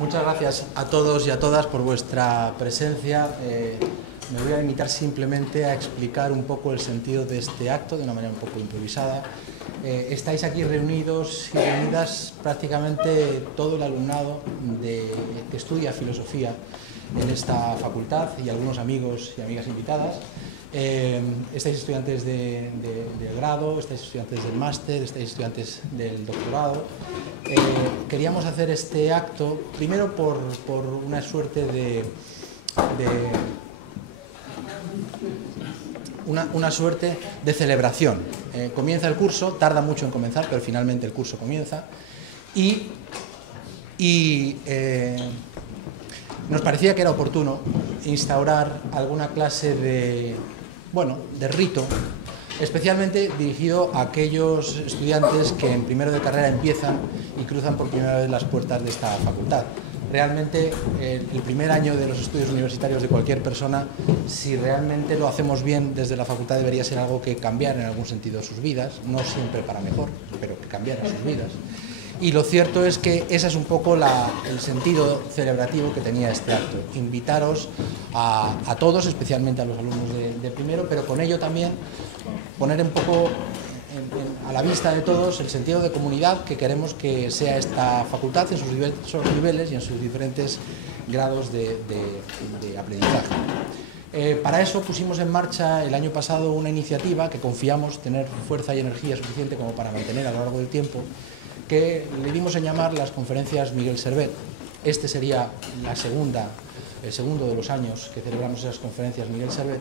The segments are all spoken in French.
Muchas gracias a todos y a todas por vuestra presencia. Me voy a limitar simplemente a explicar un poco el sentido de este acto de una manera un poco improvisada. Estáis aquí reunidos y reunidas prácticamente todo el alumnado que estudia filosofía en esta facultad y algunos amigos y amigas invitadas. Estáis estudiantes del grado, estáis estudiantes del máster, estáis estudiantes del doctorado. Queríamos hacer este acto primero por una suerte una suerte de celebración. Comienza el curso, tarda mucho en comenzar, pero finalmente el curso comienza y nos parecía que era oportuno instaurar alguna clase de rito, especialmente dirigido a aquellos estudiantes que en primero de carrera empiezan y cruzan por primera vez las puertas de esta facultad. Realmente el primer año de los estudios universitarios de cualquier persona, si realmente lo hacemos bien desde la facultad, debería ser algo que cambiara en algún sentido sus vidas, no siempre para mejor, pero que cambiara sus vidas. Y lo cierto es que ese es un poco el sentido celebrativo que tenía este acto. Invitaros a todos, especialmente a los alumnos de primero, pero con ello también poner un poco a la vista de todos el sentido de comunidad que queremos que sea esta facultad en sus diversos niveles y en sus diferentes grados de aprendizaje. Para eso pusimos en marcha el año pasado una iniciativa que confiamos tener fuerza y energía suficiente como para mantener a lo largo del tiempo, que le dimos en llamar las conferencias Miguel Servet. Este sería el segundo de los años que celebramos esas conferencias Miguel Servet,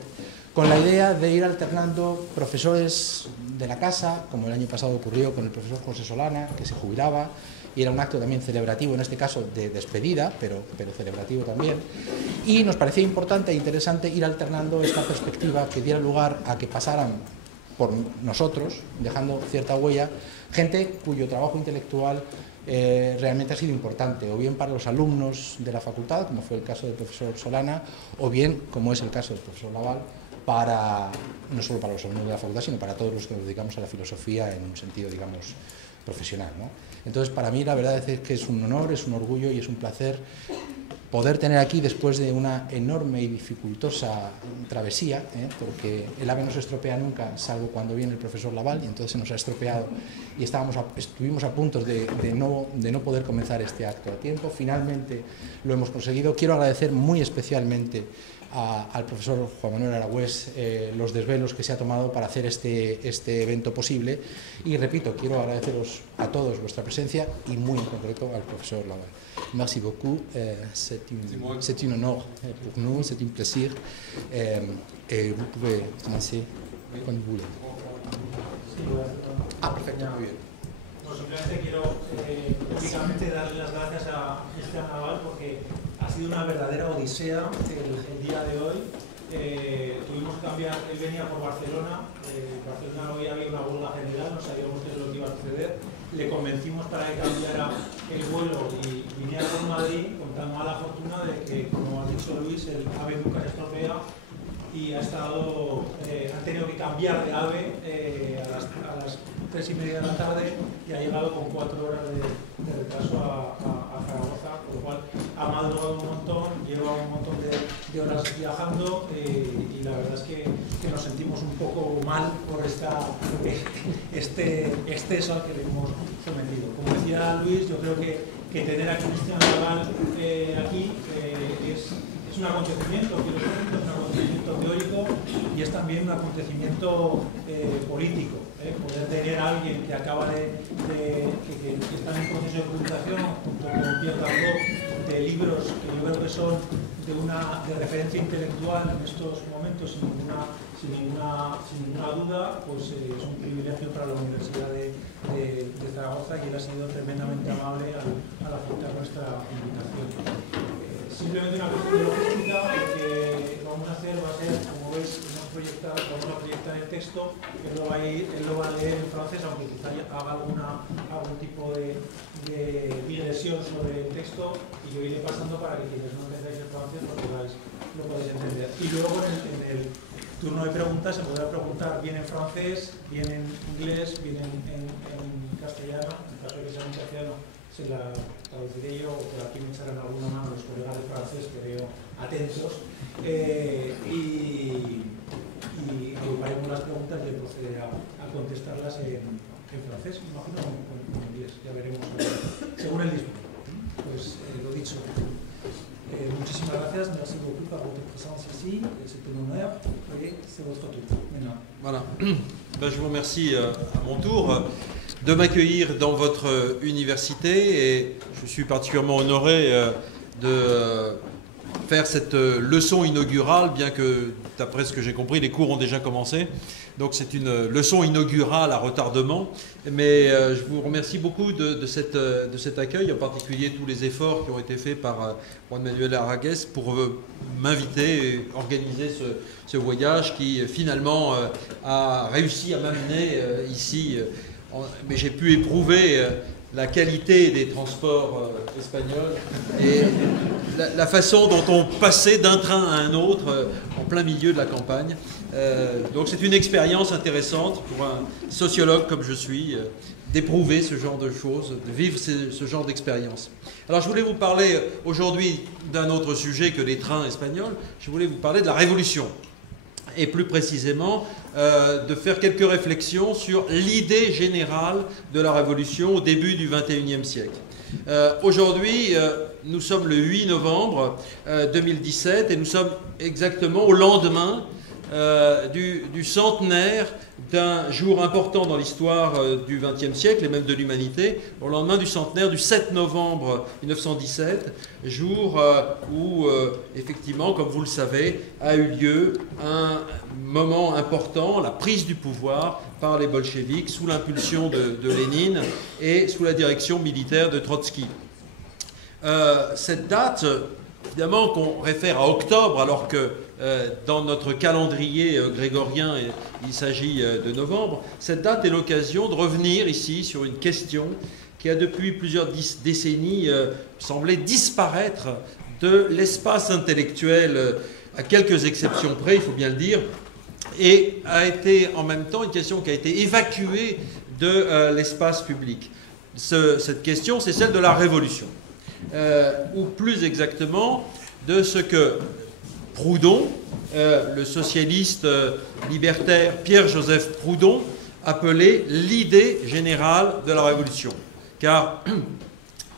con la idea de ir alternando profesores de la casa, como el año pasado ocurrió con el profesor José Solana, que se jubilaba, y era un acto también celebrativo, en este caso de despedida, pero celebrativo también. Y nos parecía importante e interesante ir alternando esta perspectiva que diera lugar a que pasaran por nosotros, dejando cierta huella, gente cuyo trabajo intelectual realmente ha sido importante, o bien para los alumnos de la facultad, como fue el caso del profesor Solana, o bien, como es el caso del profesor Laval, no solo para los alumnos de la facultad, sino para todos los que nos dedicamos a la filosofía en un sentido, digamos, profesional, ¿no? Entonces, para mí, la verdad es que es un honor, es un orgullo y es un placer poder tener aquí, después de una enorme y dificultosa travesía, porque el AVE no se estropea nunca, salvo cuando viene el profesor Laval, y entonces se nos ha estropeado y estuvimos a punto de no poder comenzar este acto a tiempo. Finalmente lo hemos conseguido. Quiero agradecer muy especialmente al profesor Juan Manuel Aragüés los desvelos que se ha tomado para hacer este evento posible, y repito, quiero agradeceros a todos vuestra presencia y muy en concreto al profesor Laval. Merci beaucoup, c'est un honor pour nous, c'est un plaisir, et vous pouvez commencer quand vous voulez. Perfecto, muy bien. Pues simplemente quiero públicamente darle las gracias a Cristian Naval, porque ha sido una verdadera odisea el día de hoy. Tuvimos que cambiar, él venía por Barcelona, Barcelona hoy había una huelga general, no sabíamos qué es lo que iba a suceder, le convencimos para que cambiara el vuelo y viniera por Madrid, con tan mala fortuna de que, como ha dicho Luis, el AVE nunca se estropea y han tenido que cambiar de AVE a las 3:30 de la tarde y ha llegado con 4 horas de retraso a Zaragoza, por lo cual ha madrugado un montón, lleva un montón de horas viajando, y la verdad es que nos sentimos un poco mal por este exceso al que le hemos sometido. Como decía Luis, yo creo que tener a Cristian Naval aquí es un acontecimiento filosófico, es un acontecimiento teórico y es también un acontecimiento político. Poder tener a alguien que acaba que está en un proceso de publicación junto con Pierre Lardot de libros que yo creo que son de referencia intelectual en estos momentos, sin ninguna duda, pues es un privilegio para la Universidad de Zaragoza, y él ha sido tremendamente amable al aceptar nuestra invitación. Simplemente una cuestión de logística, que vamos a hacer va a ser, como veis, vamos a proyectar el texto, él lo va a leer en francés, aunque quizá haga algún tipo de digresión sobre el texto, y yo iré pasando para que quienes no entendáis el francés lo podáis entender. Y luego en el turno de preguntas se podrá preguntar bien en francés, bien en inglés, bien en castellano, en caso de que sea en castellano se la traduciré yo, pero aquí me echarán alguna mano los colegas de francés que veo atentos, y agruparemos las preguntas y procederé a contestarlas en francés, imagino, o en inglés, ya veremos según el discurso. Pues lo dicho, muchísimas gracias, merci beaucoup pour votre présence ici, c'est un honneur, et c'est votre tour maintenant. Voilà, ben, je vous remercie à mon tour de m'accueillir dans votre université et je suis particulièrement honoré de faire cette leçon inaugurale, bien que, d'après ce que j'ai compris, les cours ont déjà commencé. Donc c'est une leçon inaugurale à retardement. Mais je vous remercie beaucoup de cet accueil, en particulier tous les efforts qui ont été faits par Juan Manuel Aragues pour m'inviter et organiser ce voyage qui finalement a réussi à m'amener ici. Mais j'ai pu éprouver la qualité des transports espagnols et la façon dont on passait d'un train à un autre en plein milieu de la campagne. Donc c'est une expérience intéressante pour un sociologue comme je suis, d'éprouver ce genre de choses, de vivre ce genre d'expérience. Alors je voulais vous parler aujourd'hui d'un autre sujet que les trains espagnols. Je voulais vous parler de la Révolution. Et plus précisément, de faire quelques réflexions sur l'idée générale de la Révolution au début du XXIe siècle. Aujourd'hui, nous sommes le 8 novembre 2017 et nous sommes exactement au lendemain du centenaire d'un jour important dans l'histoire du XXe siècle et même de l'humanité, au lendemain du centenaire du 7 novembre 1917, jour où, effectivement, comme vous le savez, a eu lieu un moment important, la prise du pouvoir par les bolcheviks sous l'impulsion de Lénine et sous la direction militaire de Trotsky. Cette date, évidemment, qu'on réfère à octobre, alors que dans notre calendrier grégorien, il s'agit de novembre, cette date est l'occasion de revenir ici sur une question qui a depuis plusieurs décennies semblé disparaître de l'espace intellectuel, à quelques exceptions près, il faut bien le dire, et a été en même temps une question qui a été évacuée de l'espace public. Cette question, c'est celle de la Révolution, ou plus exactement de ce que Proudhon, le socialiste libertaire Pierre-Joseph Proudhon, appelait l'idée générale de la Révolution. Car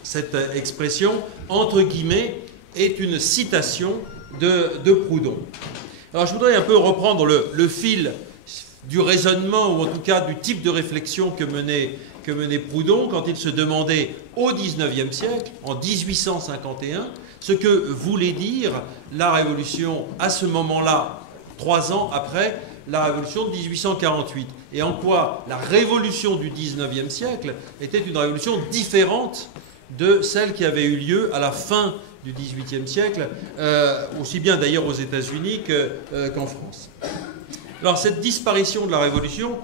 cette expression, entre guillemets, est une citation de Proudhon. Alors je voudrais un peu reprendre le fil du raisonnement, ou en tout cas du type de réflexion que menait Proudhon quand il se demandait au XIXe siècle, en 1851, ce que voulait dire la Révolution à ce moment-là, 3 ans après la Révolution de 1848, et en quoi la Révolution du XIXe siècle était une révolution différente de celle qui avait eu lieu à la fin du XVIIIe siècle, aussi bien d'ailleurs aux États-Unis qu'en France. Alors cette disparition de la Révolution,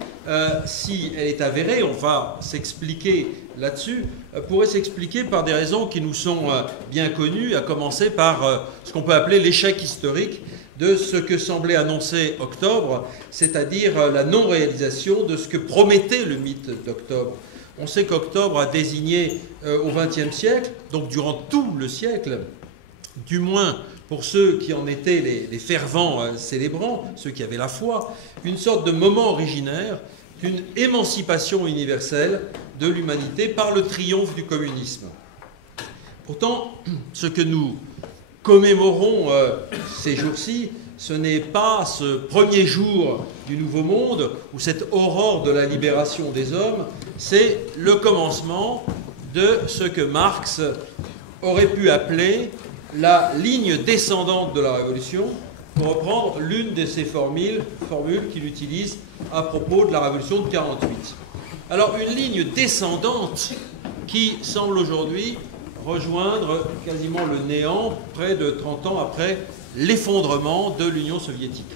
si elle est avérée, on va s'expliquer là-dessus, pourrait s'expliquer par des raisons qui nous sont bien connues, à commencer par ce qu'on peut appeler l'échec historique de ce que semblait annoncer Octobre, c'est-à-dire la non-réalisation de ce que promettait le mythe d'Octobre. On sait qu'Octobre a désigné au XXe siècle, donc durant tout le siècle, du moins pour ceux qui en étaient les fervents célébrants, ceux qui avaient la foi, une sorte de moment originaire d'une émancipation universelle de l'humanité par le triomphe du communisme. Pourtant, ce que nous commémorons ces jours-ci, ce n'est pas ce premier jour du Nouveau Monde ou cette aurore de la libération des hommes, c'est le commencement de ce que Marx aurait pu appeler la ligne descendante de la Révolution, pour reprendre l'une de ces formules qu'il utilise à propos de la Révolution de 1948. Alors, une ligne descendante qui semble aujourd'hui rejoindre quasiment le néant près de 30 ans après l'effondrement de l'Union soviétique.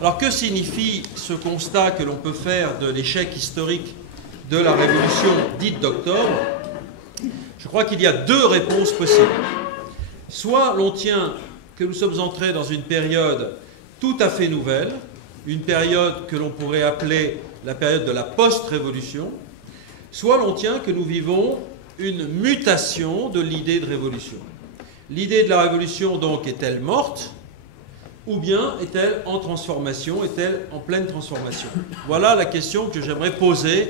Alors, que signifie ce constat que l'on peut faire de l'échec historique de la Révolution dite d'octobre? Je crois qu'il y a 2 réponses possibles. Soit l'on tient que nous sommes entrés dans une période tout à fait nouvelle, une période que l'on pourrait appeler la période de la post-révolution, soit l'on tient que nous vivons une mutation de l'idée de révolution. L'idée de la révolution, donc, est-elle morte? Ou bien est-elle en transformation? Est-elle en pleine transformation? Voilà la question que j'aimerais poser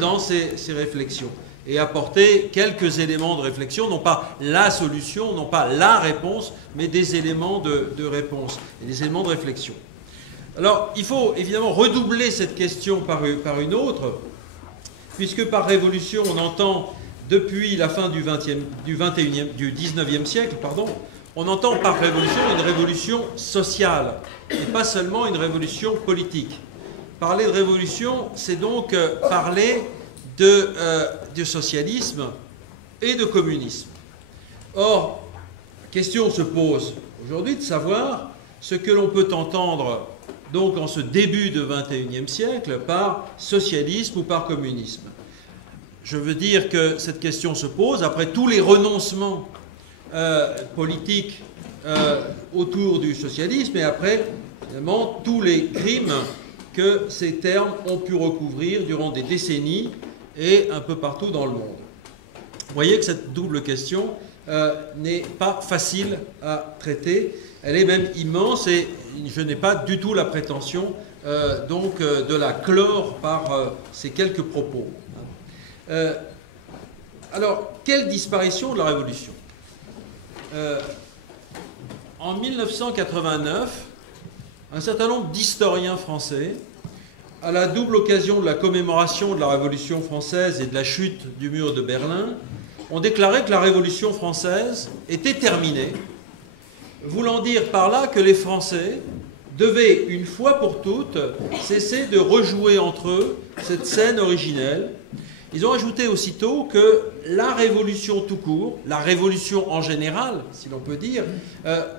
dans ces réflexions. Et apporter quelques éléments de réflexion, non pas la solution, non pas la réponse, mais des éléments de réponse et des éléments de réflexion. Alors, il faut évidemment redoubler cette question par une autre, puisque par révolution, on entend, depuis la fin du 19e siècle, on entend par révolution une révolution sociale, et pas seulement une révolution politique. Parler de révolution, c'est donc parler de socialisme et de communisme. Or, la question se pose aujourd'hui de savoir ce que l'on peut entendre donc en ce début de 21e siècle par socialisme ou par communisme. Je veux dire que cette question se pose après tous les renoncements politiques autour du socialisme et après, finalement, tous les crimes que ces termes ont pu recouvrir durant des décennies et un peu partout dans le monde. Vous voyez que cette double question n'est pas facile à traiter, elle est même immense et je n'ai pas du tout la prétention de la clore par ces quelques propos. Alors, quelle disparition de la Révolution? En 1989, un certain nombre d'historiens français, à la double occasion de la commémoration de la Révolution française et de la chute du mur de Berlin, ont déclaré que la Révolution française était terminée, voulant dire par là que les Français devaient, une fois pour toutes, cesser de rejouer entre eux cette scène originelle. Ils ont ajouté aussitôt que la Révolution tout court, la Révolution en général, si l'on peut dire,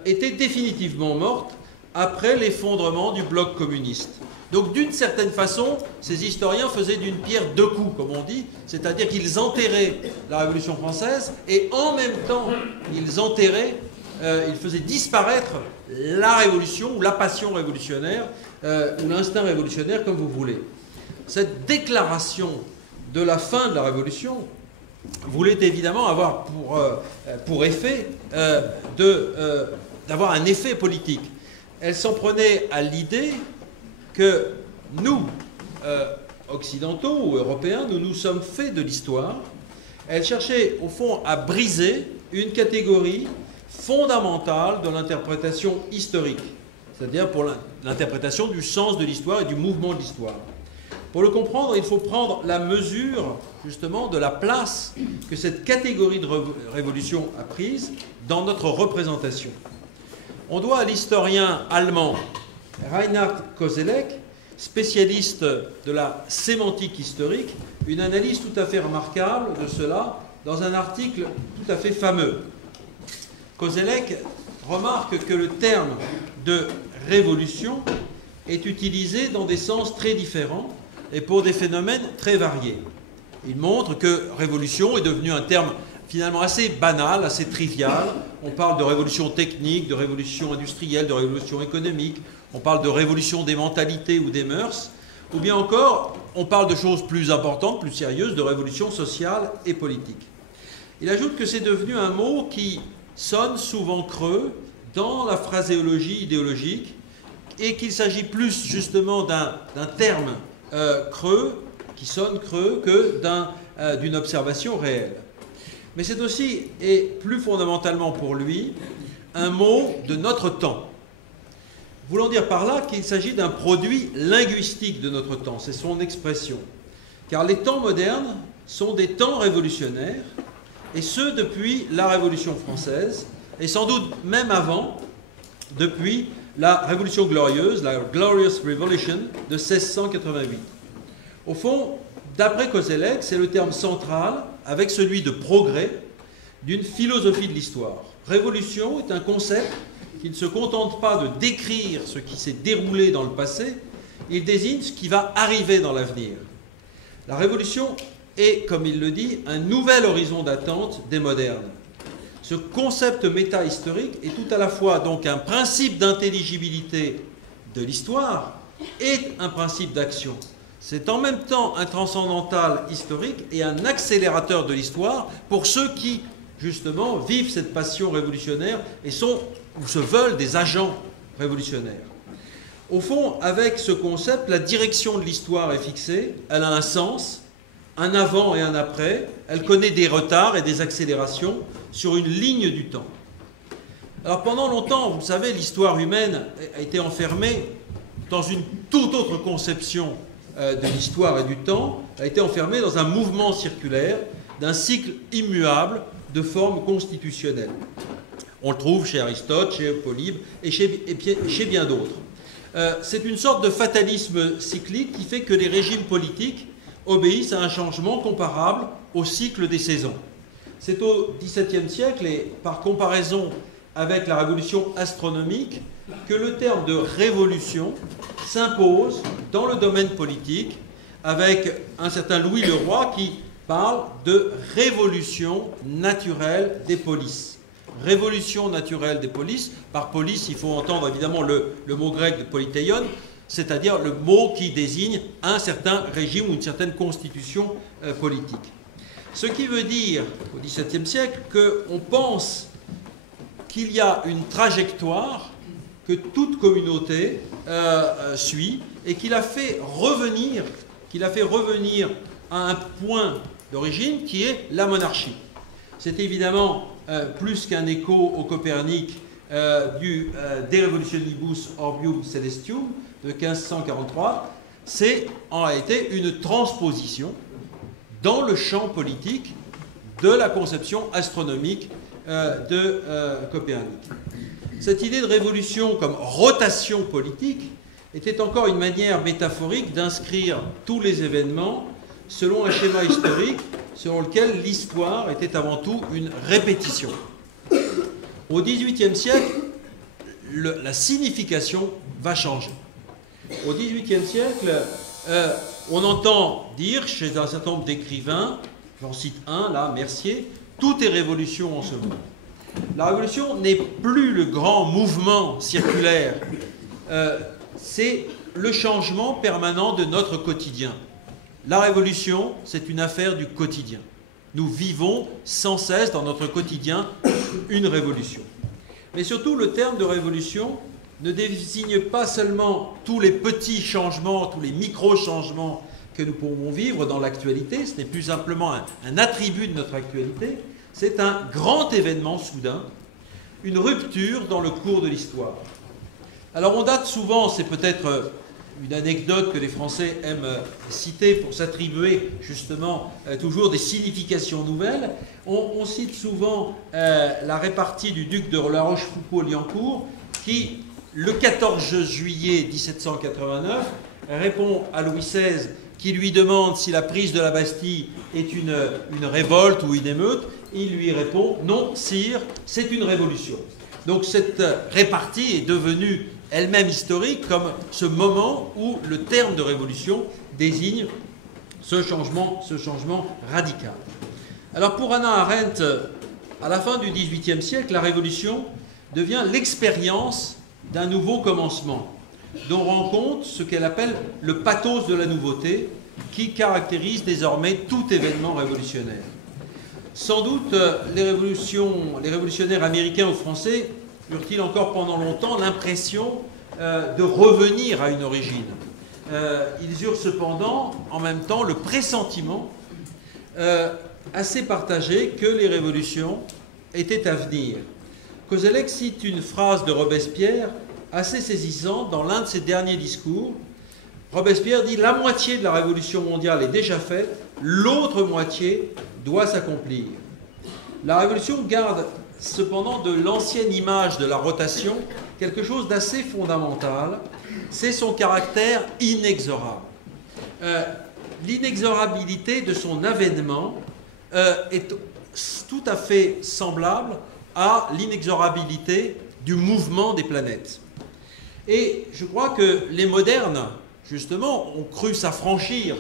était définitivement morte après l'effondrement du bloc communiste. Donc d'une certaine façon, ces historiens faisaient d'une pierre deux coups, comme on dit, c'est-à-dire qu'ils enterraient la Révolution française et en même temps, ils faisaient disparaître la révolution ou la passion révolutionnaire ou l'instinct révolutionnaire, comme vous voulez. Cette déclaration de la fin de la Révolution voulait évidemment avoir pour effet d'avoir un effet politique. Elle s'en prenait à l'idée que nous, occidentaux ou européens, nous nous sommes faits de l'histoire. Elle cherchait au fond à briser une catégorie fondamentale de l'interprétation historique, c'est-à-dire pour l'interprétation du sens de l'histoire et du mouvement de l'histoire. Pour le comprendre, il faut prendre la mesure, justement, de la place que cette catégorie de révolution a prise dans notre représentation. On doit à l'historien allemand Reinhard Koselleck, spécialiste de la sémantique historique, une analyse tout à fait remarquable de cela dans un article tout à fait fameux. Koselleck remarque que le terme de révolution est utilisé dans des sens très différents et pour des phénomènes très variés. Il montre que révolution est devenu un terme finalement assez banal, assez trivial. On parle de révolution technique, de révolution industrielle, de révolution économique, on parle de révolution des mentalités ou des mœurs, ou bien encore, on parle de choses plus importantes, plus sérieuses, de révolution sociale et politique. Il ajoute que c'est devenu un mot qui sonne souvent creux dans la phraséologie idéologique et qu'il s'agit plus justement d'un terme creux, qui sonne creux, que d'une observation réelle. Mais c'est aussi, et plus fondamentalement pour lui, un mot de notre temps. Voulant dire par là qu'il s'agit d'un produit linguistique de notre temps, c'est son expression. Car les temps modernes sont des temps révolutionnaires, et ce depuis la Révolution française, et sans doute même avant, depuis la Révolution glorieuse, la Glorious Revolution de 1688. Au fond, d'après Koselleck, c'est le terme central, avec celui de progrès, d'une philosophie de l'histoire. Révolution est un concept qui ne se contente pas de décrire ce qui s'est déroulé dans le passé, il désigne ce qui va arriver dans l'avenir. La révolution est, comme il le dit, un nouvel horizon d'attente des modernes. Ce concept méta-historique est tout à la fois donc un principe d'intelligibilité de l'histoire et un principe d'action. C'est en même temps un transcendantal historique et un accélérateur de l'histoire pour ceux qui, justement, vivent cette passion révolutionnaire et sont ou se veulent des agents révolutionnaires. Au fond, avec ce concept, la direction de l'histoire est fixée, elle a un sens, un avant et un après, elle connaît des retards et des accélérations sur une ligne du temps. Alors pendant longtemps, vous savez, l'histoire humaine a été enfermée dans une toute autre conception de l'histoire et du temps, a été enfermée dans un mouvement circulaire, d'un cycle immuable de forme constitutionnelle. On le trouve chez Aristote, chez Polybe et chez bien d'autres. C'est une sorte de fatalisme cyclique qui fait que les régimes politiques obéissent à un changement comparable au cycle des saisons. C'est au XVIIe siècle, et par comparaison avec la révolution astronomique, que le terme de révolution s'impose dans le domaine politique avec un certain Louis Leroy qui parle de révolution naturelle des polices. Révolution naturelle des polices. Par police, il faut entendre évidemment le mot grec de politeion, c'est-à-dire le mot qui désigne un certain régime ou une certaine constitution politique. Ce qui veut dire, au XVIIe siècle, qu'on pense qu'il y a une trajectoire que toute communauté suit et qu'il a fait revenir à un point d'origine qui est la monarchie. C'est évidemment plus qu'un écho au Copernic du De Revolutionibus Orbium Celestium de 1543, c'est en réalité une transposition dans le champ politique de la conception astronomique de Copernic. Cette idée de révolution comme rotation politique était encore une manière métaphorique d'inscrire tous les événements selon un schéma historique selon lequel l'histoire était avant tout une répétition. Au XVIIIe siècle, la signification va changer. Au XVIIIe siècle, on entend dire chez un certain nombre d'écrivains, j'en cite un là, Mercier, tout est révolution en ce moment. La révolution n'est plus le grand mouvement circulaire, c'est le changement permanent de notre quotidien. La révolution, c'est une affaire du quotidien. Nous vivons sans cesse dans notre quotidien une révolution. Mais surtout, le terme de révolution ne désigne pas seulement tous les petits changements, tous les micro-changements que nous pouvons vivre dans l'actualité, ce n'est plus simplement un attribut de notre actualité, c'est un grand événement soudain, une rupture dans le cours de l'histoire. Alors on date souvent, c'est peut-être une anecdote que les Français aiment citer pour s'attribuer justement toujours des significations nouvelles. On cite souvent la répartie du duc de La Rochefoucauld-Liancourt qui, le 14 juillet 1789, répond à Louis XVI qui lui demande si la prise de la Bastille est une révolte ou une émeute. Il lui répond « Non, sire, c'est une révolution ». Donc cette répartie est devenue elle-même historique comme ce moment où le terme de révolution désigne ce changement radical. Alors pour Hannah Arendt, à la fin du XVIIIe siècle, la révolution devient l'expérience d'un nouveau commencement, dont rend compte ce qu'elle appelle le pathos de la nouveauté, qui caractérise désormais tout événement révolutionnaire. Sans doute, les révolutionnaires américains ou français eurent-ils encore pendant longtemps l'impression de revenir à une origine. Ils eurent cependant, en même temps, le pressentiment assez partagé que les révolutions étaient à venir. Koselleck cite une phrase de Robespierre assez saisissante dans l'un de ses derniers discours. Robespierre dit « La moitié de la révolution mondiale est déjà faite, l'autre moitié doit s'accomplir. » La révolution garde cependant de l'ancienne image de la rotation quelque chose d'assez fondamental, c'est son caractère inexorable. L'inexorabilité de son avènement est tout à fait semblable à l'inexorabilité du mouvement des planètes. Et je crois que les modernes, justement, ont cru s'affranchir,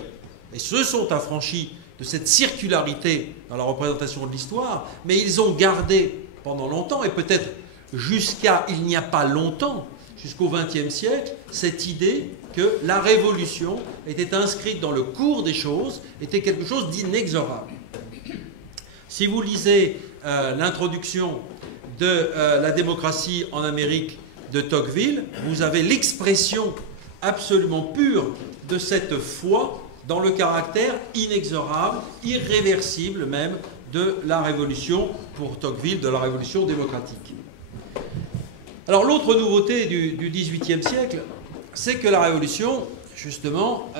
et se sont affranchis de cette circularité dans la représentation de l'histoire, mais ils ont gardé pendant longtemps, et peut-être jusqu'à il n'y a pas longtemps, jusqu'au XXe siècle cette idée que la révolution était inscrite dans le cours des choses, était quelque chose d'inexorable. Si vous lisez l'introduction de la démocratie en Amérique de Tocqueville, vous avez l'expression absolument pure de cette foi dans le caractère inexorable, irréversible même, de la révolution, pour Tocqueville, de la révolution démocratique. Alors l'autre nouveauté du XVIIIe siècle, c'est que la révolution, justement,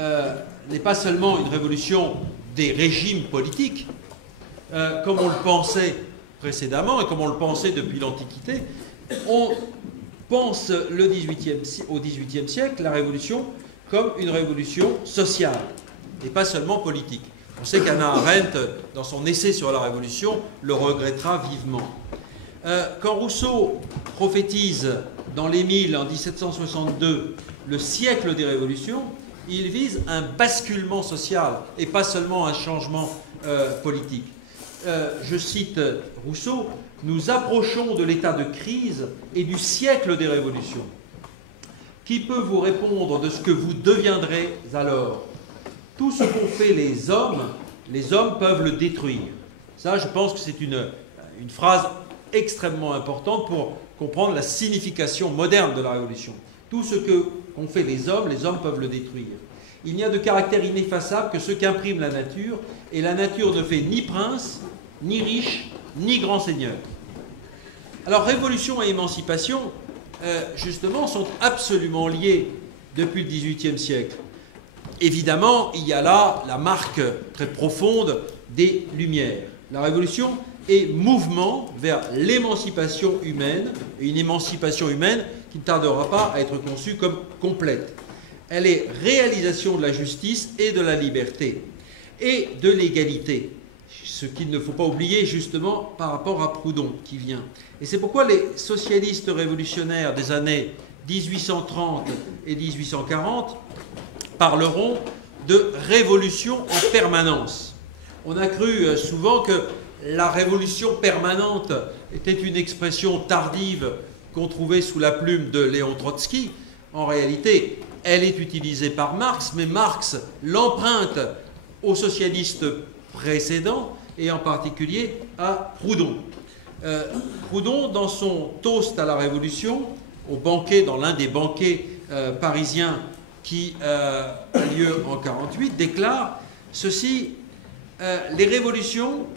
n'est pas seulement une révolution des régimes politiques, comme on le pensait précédemment et comme on le pensait depuis l'Antiquité. On pense au XVIIIe siècle la révolution comme une révolution sociale et pas seulement politique. On sait qu'Hannah Arendt, dans son essai sur la Révolution, le regrettera vivement. Quand Rousseau prophétise dans l'Émile en 1762 le siècle des révolutions, il vise un basculement social et pas seulement un changement politique. Je cite Rousseau, « Nous approchons de l'état de crise et du siècle des révolutions. Qui peut vous répondre de ce que vous deviendrez alors ? Tout ce qu'ont fait les hommes peuvent le détruire. » Ça, je pense que c'est une phrase extrêmement importante pour comprendre la signification moderne de la Révolution. Tout ce qu'ont fait les hommes peuvent le détruire. Il n'y a de caractère ineffaçable que ce qu'imprime la nature, et la nature ne fait ni prince, ni riche, ni grand seigneur. Alors, révolution et émancipation, justement, sont absolument liés depuis le XVIIIe siècle. Évidemment, il y a là la marque très profonde des Lumières. La Révolution est mouvement vers l'émancipation humaine, et une émancipation humaine qui ne tardera pas à être conçue comme complète. Elle est réalisation de la justice et de la liberté, et de l'égalité, ce qu'il ne faut pas oublier justement par rapport à Proudhon qui vient. Et c'est pourquoi les socialistes révolutionnaires des années 1830 et 1840 parleront de révolution en permanence. On a cru souvent que la révolution permanente était une expression tardive qu'on trouvait sous la plume de Léon Trotsky. En réalité, elle est utilisée par Marx, mais Marx l'emprunte aux socialistes précédents et en particulier à Proudhon. Proudhon, dans son toast à la Révolution, dans l'un des banquets parisiens qui a lieu en 1948, déclare ceci: les révolutions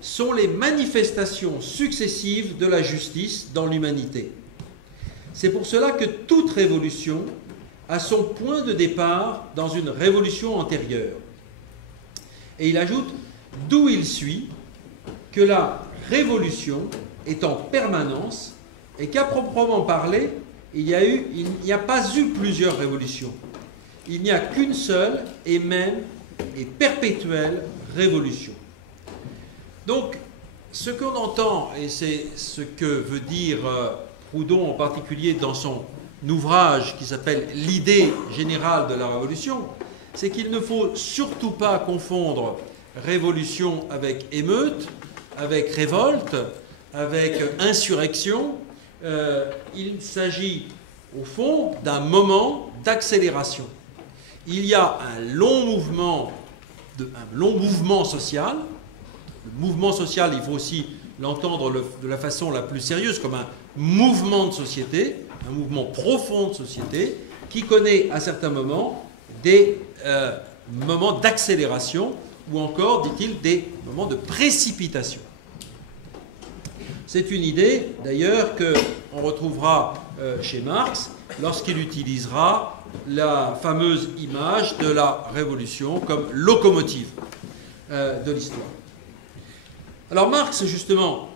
sont les manifestations successives de la justice dans l'humanité. C'est pour cela que toute révolution a son point de départ dans une révolution antérieure. Et il ajoute, d'où il suit que la révolution est en permanence et qu'à proprement parler, il n'y a pas eu plusieurs révolutions. Il n'y a qu'une seule et même et perpétuelle révolution. Donc, ce qu'on entend, et c'est ce que veut dire Proudhon en particulier dans son ouvrage qui s'appelle « L'idée générale de la révolution », c'est qu'il ne faut surtout pas confondre révolution avec émeute, avec révolte, avec insurrection. Il s'agit au fond d'un moment d'accélération. Il y a un long mouvement social. Le mouvement social, il faut aussi l'entendre de la façon la plus sérieuse, comme un mouvement de société, un mouvement profond de société, qui connaît à certains moments des moments d'accélération, ou encore, dit-il, des moments de précipitation. C'est une idée, d'ailleurs, qu'on retrouvera chez Marx, lorsqu'il utilisera la fameuse image de la révolution comme locomotive de l'histoire. Alors Marx, justement,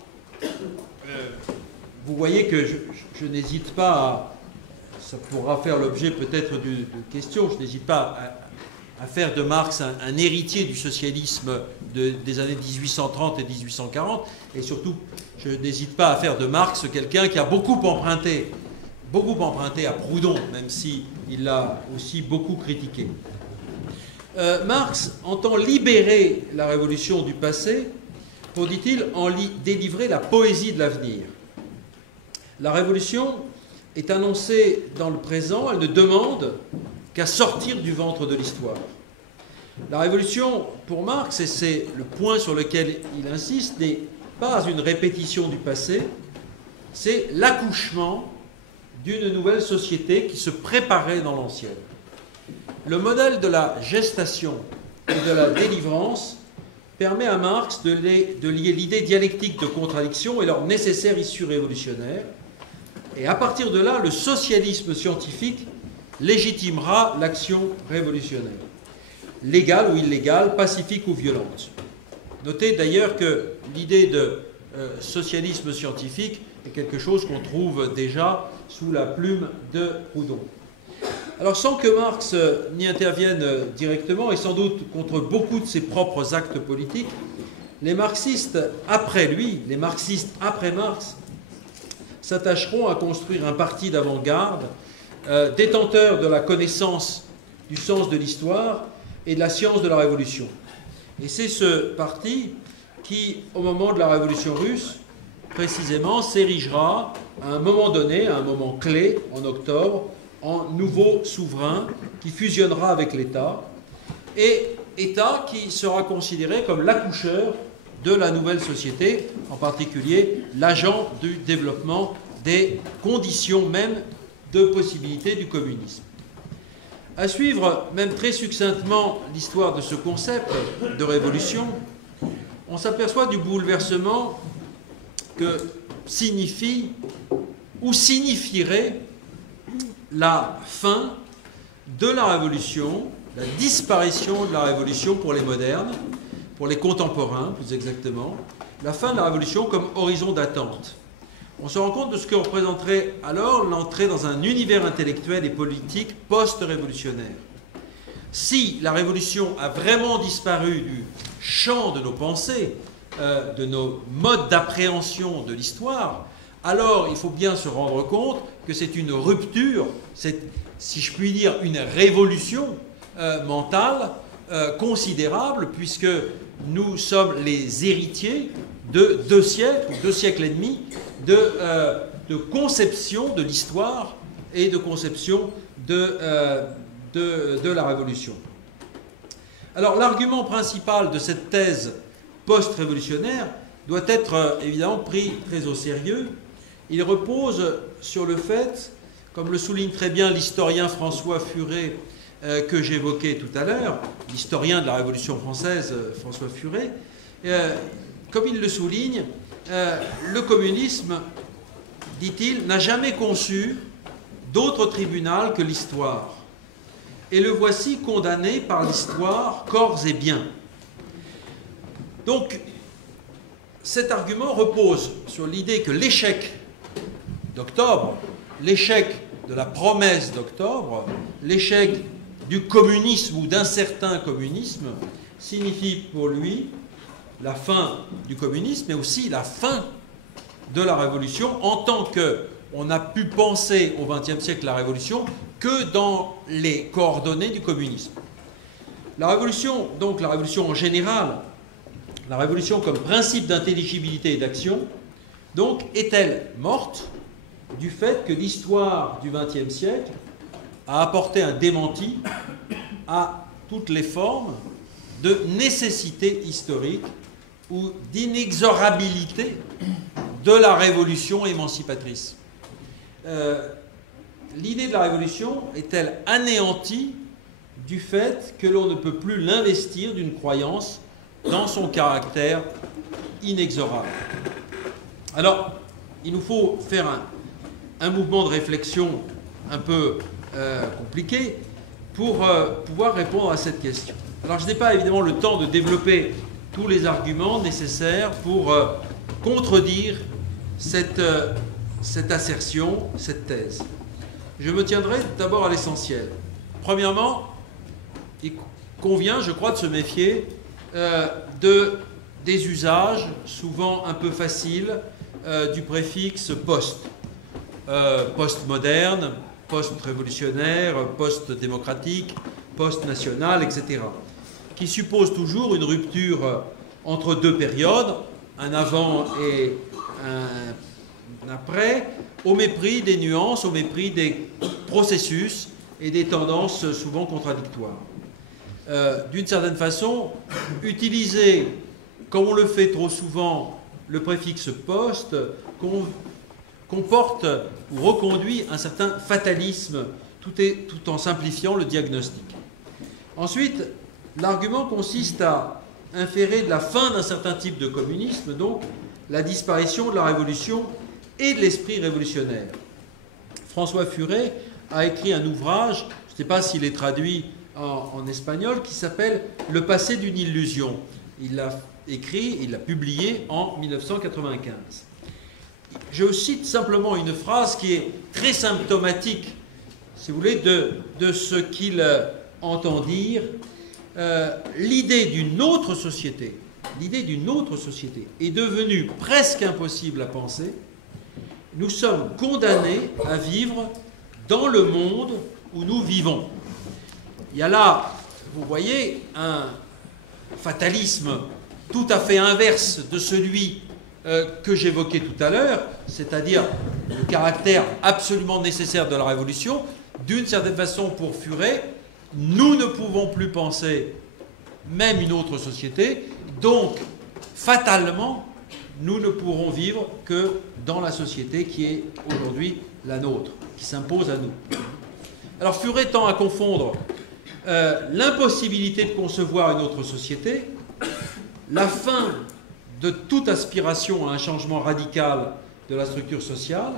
vous voyez que je n'hésite pas à, ça pourra faire l'objet peut-être de questions, je n'hésite pas à faire de Marx un héritier du socialisme des années 1830 et 1840, et surtout, je n'hésite pas à faire de Marx quelqu'un qui a beaucoup emprunté à Proudhon, même s'il l'a aussi beaucoup critiqué. Marx entend libérer la révolution du passé pour, dit-il, en délivrer la poésie de l'avenir. La révolution est annoncée dans le présent, elle ne demande qu'à sortir du ventre de l'histoire. La révolution, pour Marx, et c'est le point sur lequel il insiste, n'est pas une répétition du passé, c'est l'accouchement d'une nouvelle société qui se préparait dans l'ancienne. Le modèle de la gestation et de la délivrance permet à Marx de lier l'idée dialectique de contradiction et leur nécessaire issue révolutionnaire. Et à partir de là, le socialisme scientifique légitimera l'action révolutionnaire, légale ou illégale, pacifique ou violente. Notez d'ailleurs que l'idée de socialisme scientifique est quelque chose qu'on trouve déjà sous la plume de Proudhon. Alors sans que Marx n'y intervienne directement, et sans doute contre beaucoup de ses propres actes politiques, les marxistes après lui, les marxistes après Marx, s'attacheront à construire un parti d'avant-garde, détenteur de la connaissance du sens de l'histoire et de la science de la Révolution. Et c'est ce parti qui, au moment de la Révolution russe, précisément, s'érigera à un moment donné, à un moment clé, en octobre, en nouveau souverain qui fusionnera avec l'État, et État qui sera considéré comme l'accoucheur de la nouvelle société, en particulier l'agent du développement des conditions même de possibilité du communisme. À suivre, même très succinctement, l'histoire de ce concept de révolution, on s'aperçoit du bouleversement que signifie ou signifierait la fin de la Révolution, la disparition de la Révolution pour les modernes, pour les contemporains plus exactement, la fin de la Révolution comme horizon d'attente. On se rend compte de ce que représenterait alors l'entrée dans un univers intellectuel et politique post-révolutionnaire. Si la Révolution a vraiment disparu du champ de nos pensées, de nos modes d'appréhension de l'histoire, alors il faut bien se rendre compte que c'est une rupture, c'est, si je puis dire, une révolution mentale considérable, puisque nous sommes les héritiers de 2 siècles et demi de conception de l'histoire et de conception de la Révolution. Alors l'argument principal de cette thèse post-révolutionnaire doit être évidemment pris très au sérieux. Il repose sur le fait, comme le souligne très bien l'historien François Furet que j'évoquais tout à l'heure, l'historien de la Révolution française François Furet, comme il le souligne, le communisme, dit-il, n'a jamais conçu d'autre tribunal que l'histoire. Et le voici condamné par l'histoire corps et biens. Donc, cet argument repose sur l'idée que l'échec d'octobre, l'échec de la promesse d'octobre, l'échec du communisme ou d'un certain communisme signifie pour lui la fin du communisme, mais aussi la fin de la Révolution, en tant qu'on a pu penser au XXe siècle la Révolution que dans les coordonnées du communisme. La Révolution, donc la Révolution en général, la Révolution comme principe d'intelligibilité et d'action, donc est-elle morte du fait que l'histoire du XXe siècle a apporté un démenti à toutes les formes de nécessité historique ou d'inexorabilité de la révolution émancipatrice. L'idée de la révolution est-elle anéantie du fait que l'on ne peut plus l'investir d'une croyance dans son caractère inexorable? Alors, il nous faut faire un mouvement de réflexion un peu compliqué pour pouvoir répondre à cette question. Alors, je n'ai pas évidemment le temps de développer tous les arguments nécessaires pour contredire cette assertion, cette thèse. Je me tiendrai d'abord à l'essentiel. Premièrement, il convient, je crois, de se méfier des usages, souvent un peu faciles, du préfixe post. Post-moderne, post-révolutionnaire, post-démocratique, post-national, etc. Qui suppose toujours une rupture entre 2 périodes, un avant et après, au mépris des nuances, au mépris des processus et des tendances souvent contradictoires. D'une certaine façon, utiliser, comme on le fait trop souvent, le préfixe post comporte ou reconduit un certain fatalisme tout en simplifiant le diagnostic. Ensuite, l'argument consiste à inférer de la fin d'un certain type de communisme, donc la disparition de la révolution et de l'esprit révolutionnaire. François Furet a écrit un ouvrage, je ne sais pas s'il est traduit en espagnol, qui s'appelle « Le passé d'une illusion ». Il l'a écrit, il l'a publié en 1995. Je cite simplement une phrase qui est très symptomatique, si vous voulez, de ce qu'il entend dire. L'idée d'une autre société est devenue presque impossible à penser. Nous sommes condamnés à vivre dans le monde où nous vivons. Il y a là, vous voyez, un fatalisme tout à fait inverse de celui que j'évoquais tout à l'heure, c'est-à-dire le caractère absolument nécessaire de la révolution. D'une certaine façon, pour Furet, nous ne pouvons plus penser même une autre société, donc fatalement, nous ne pourrons vivre que dans la société qui est aujourd'hui la nôtre, qui s'impose à nous. Alors Furet tend à confondre l'impossibilité de concevoir une autre société, la fin de toute aspiration à un changement radical de la structure sociale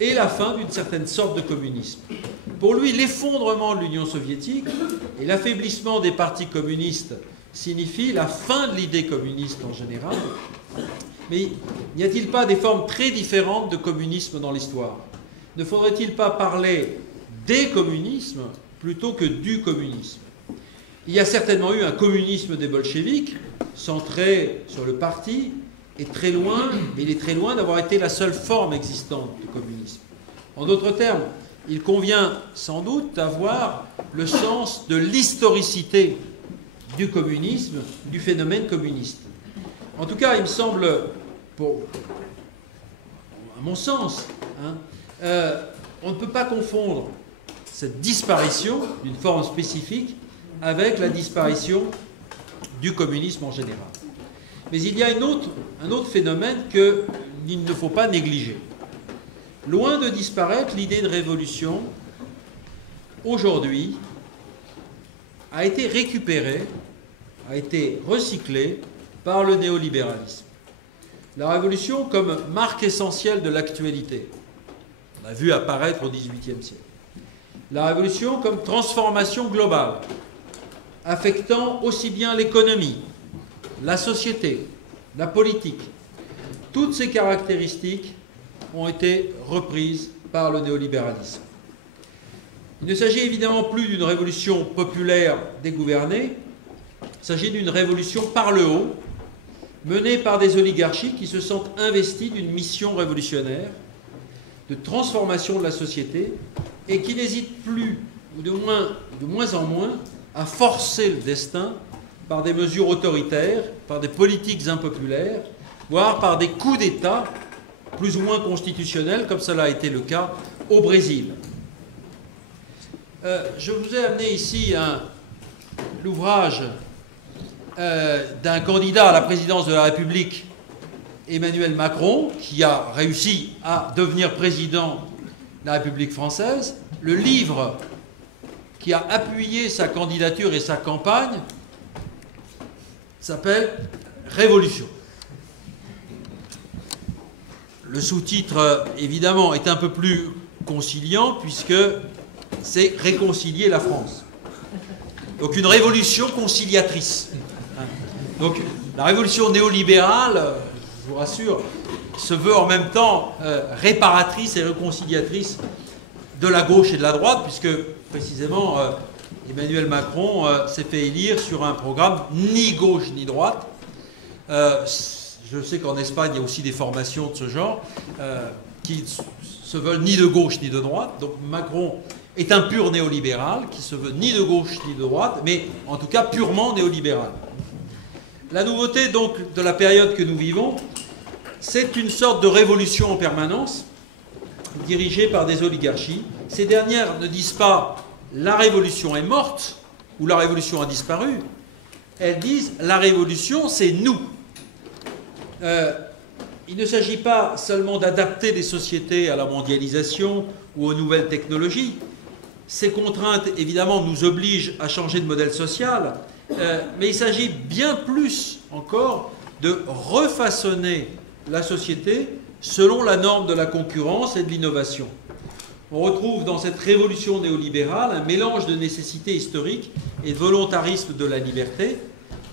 et la fin d'une certaine sorte de communisme. Pour lui, l'effondrement de l'Union soviétique et l'affaiblissement des partis communistes signifient la fin de l'idée communiste en général. Mais n'y a-t-il pas des formes très différentes de communisme dans l'histoire? Ne faudrait-il pas parler des communismes plutôt que du communisme? Il y a certainement eu un communisme des bolcheviks, centré sur le parti, et très loin, mais il est très loin d'avoir été la seule forme existante de communisme. En d'autres termes, il convient sans doute d'avoir le sens de l'historicité du communisme, du phénomène communiste. En tout cas, il me semble, à mon sens, on ne peut pas confondre cette disparition d'une forme spécifique avec la disparition du communisme en général. Mais il y a un autre phénomène qu'il ne faut pas négliger. Loin de disparaître, l'idée de révolution, aujourd'hui, a été récupérée, a été recyclée par le néolibéralisme. La révolution comme marque essentielle de l'actualité. On a vu apparaître au XVIIIe siècle. La révolution comme transformation globale, affectant aussi bien l'économie, la société, la politique. Toutes ces caractéristiques ont été reprises par le néolibéralisme. Il ne s'agit évidemment plus d'une révolution populaire dégouvernée, il s'agit d'une révolution par le haut, menée par des oligarchies qui se sentent investies d'une mission révolutionnaire, de transformation de la société, et qui n'hésitent plus, ou de moins en moins, à forcer le destin par des mesures autoritaires, par des politiques impopulaires, voire par des coups d'État plus ou moins constitutionnels, comme cela a été le cas au Brésil. Je vous ai amené ici l'ouvrage d'un candidat à la présidence de la République, Emmanuel Macron, qui a réussi à devenir président de la République française. Le livre qui a appuyé sa candidature et sa campagne s'appelle « Révolution ». Le sous-titre, évidemment, est un peu plus conciliant, puisque c'est « Réconcilier la France ». Donc une révolution conciliatrice. Donc la révolution néolibérale, je vous rassure, se veut en même temps réparatrice et réconciliatrice de la gauche et de la droite, puisque précisément Emmanuel Macron s'est fait élire sur un programme ni gauche ni droite. Je sais qu'en Espagne, il y a aussi des formations de ce genre qui se veulent ni de gauche ni de droite. Donc Macron est un pur néolibéral qui se veut ni de gauche ni de droite, mais en tout cas purement néolibéral. La nouveauté donc de la période que nous vivons, c'est une sorte de révolution en permanence, dirigées par des oligarchies. Ces dernières ne disent pas « la révolution est morte » ou « la révolution a disparu ». Elles disent « la révolution, c'est nous ». Il ne s'agit pas seulement d'adapter les sociétés à la mondialisation ou aux nouvelles technologies. Ces contraintes, évidemment, nous obligent à changer de modèle social, mais il s'agit bien plus encore de refaçonner la société selon la norme de la concurrence et de l'innovation. On retrouve dans cette révolution néolibérale un mélange de nécessité historique et de volontarisme de la liberté.